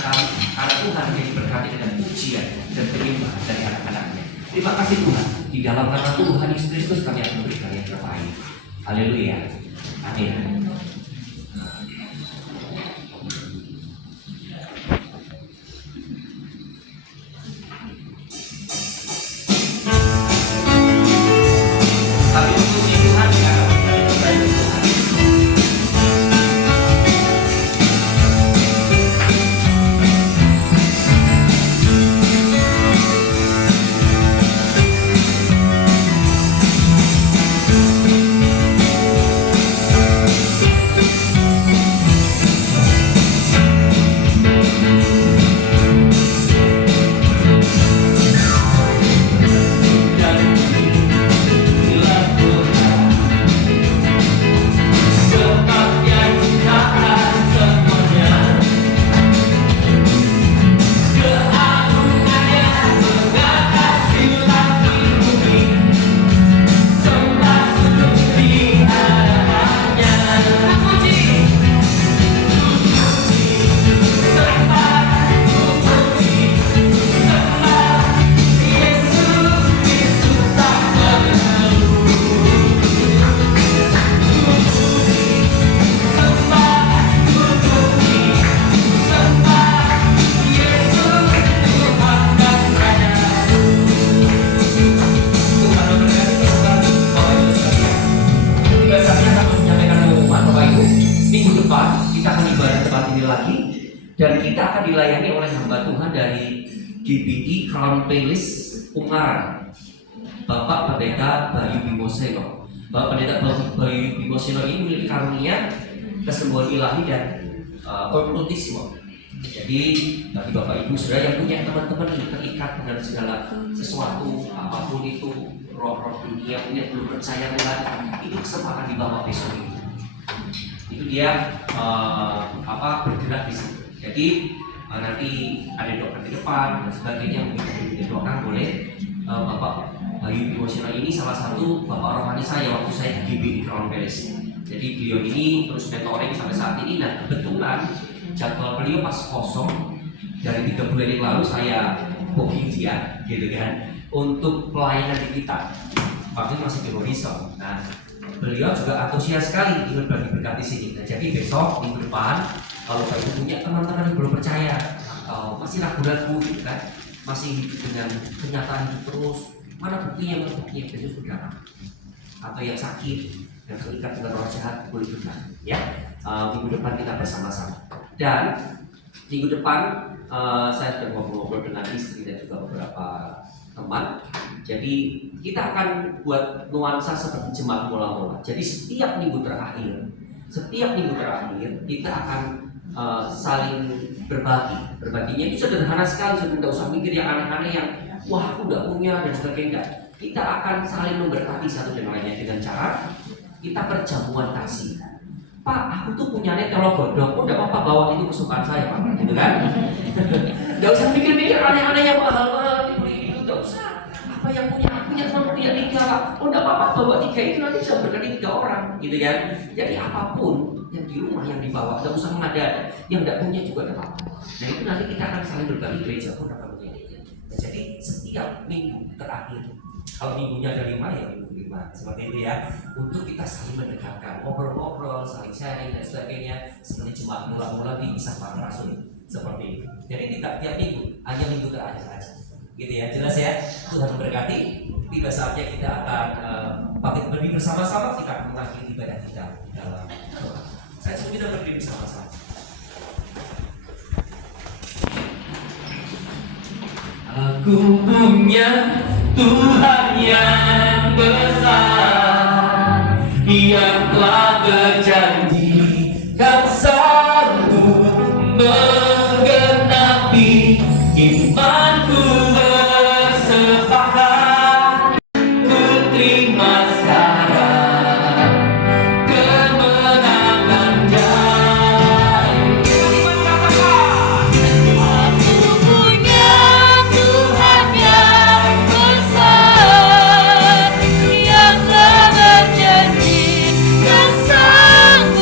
Tuhan yang diberkati dengan pujian dan penyembahan dari anak-anaknya. Terima kasih Tuhan. Di dalam nama Tuhan Yesus Kristus kami akan memberikan yang terbaik. Haleluya. Amin. minggu depan kita akan ibadah tempat ini lagi, dan kita akan dilayani oleh hamba Tuhan dari GBI Crown Palace Ungaran, Bapak Pendeta Bayu Bimoseno. Bapak Pendeta Bayu Bimoseno ini memiliki karunia kesembuhan ilahi dan okkultisme. Jadi bagi Bapak Ibu Saudara yang punya teman-teman yang terikat dengan segala sesuatu apapun itu, roh-roh dunia yang belum percaya Tuhan, itu kesempatan di Bapak besok ini. Itu dia bergerak di situ. Jadi nanti ada dokter di depan dan sebagainya, mungkin didoakan boleh. Bapak Bayu Bimoseno ini salah satu bapak rohani saya waktu saya di GBI Crown Palace. Jadi beliau ini terus mentoring sampai saat ini. Nah kebetulan jadwal beliau pas kosong dari 3 bulan yang lalu, saya booking dia gitu kan untuk pelayanan di kita waktu itu masih di Horizon. Nah beliau juga antusias sekali ingin berbagi berkat di sini. Nah jadi besok minggu depan kalau Bapak Ibu punya teman-teman yang belum percaya atau masih ragu-ragu gitu kan, masih hidup dengan kenyataan hidup terus, mana buktinya besok sudah, atau yang sakit dan terikat dengan roh jahat, boleh juga ya. Minggu depan kita bersama-sama. Dan minggu depan saya sudah ngobrol-ngobrol dengan istri dan juga beberapa teman. Jadi kita akan buat nuansa seperti jemaat mula-mula. Jadi setiap minggu terakhir kita akan saling berbagi. Berbaginya itu sederhana sekali, sudah tidak usah mikir yang aneh-aneh yang wah aku tidak punya dan sebagainya. Kita akan saling memberkati satu dengan lainnya dengan cara kita perjamuan kasih. Pak, aku tuh punya telur godong, udah apa-apa bawa itu kesukaan saya Pak, gitu kan? Gak usah mikir-mikir aneh-aneh yang mahal-mahal dibeli itu, gak usah. Apa yang punya teman punya 3 Pak, udah apa-apa bawa 3 itu nanti bisa berkali 3 orang, gitu kan? Jadi apapun yang di rumah yang dibawa, gak usah mengada, yang gak punya juga gak apa-apa. Nah itu nanti kita akan saling berbagi gereja pun akan menjadi. Nah, jadi setiap minggu terakhir, kalau minggunya ada 5 ya minggu 5 seperti itu ya, untuk kita saling mendekatkan, ngobrol-ngobrol, saling sharing dan sebagainya, seperti jemaat mula-mula di Kisah Para Rasul seperti itu. Jadi tidak tiap minggu, hanya minggu terakhir saja, gitu ya. Jelas ya, Tuhan memberkati. Tiba saatnya kita akan bangkit berdiri bersama-sama, kita mengakhiri ibadah kita dalam doa. Saya suruh kita berdiri bersama-sama. Aku punya Tuhan yang besar, yang telah berjanji kan sanggup menggenapi imanku bersepakat. Ku terima sekarang kemenangan dan Aku punya Tuhan yang besar, yang telah berjanji dan sanggup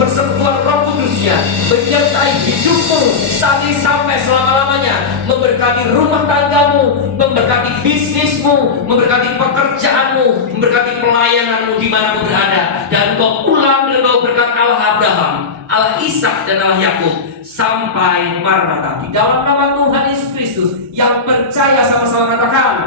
persekutuan Roh Kudusnya menyertai hidupmu saat ini sampai selama-lamanya, memberkati rumah tanggamu, memberkati bisnismu, memberkati pekerjaanmu, memberkati pelayananmu di mana kau berada, dan kau pulang dengan bawa berkat Allah Abraham, Allah Ishak dan Allah Yakub sampai Maranatha. Di dalam nama Tuhan Yesus Kristus yang percaya sama-sama katakan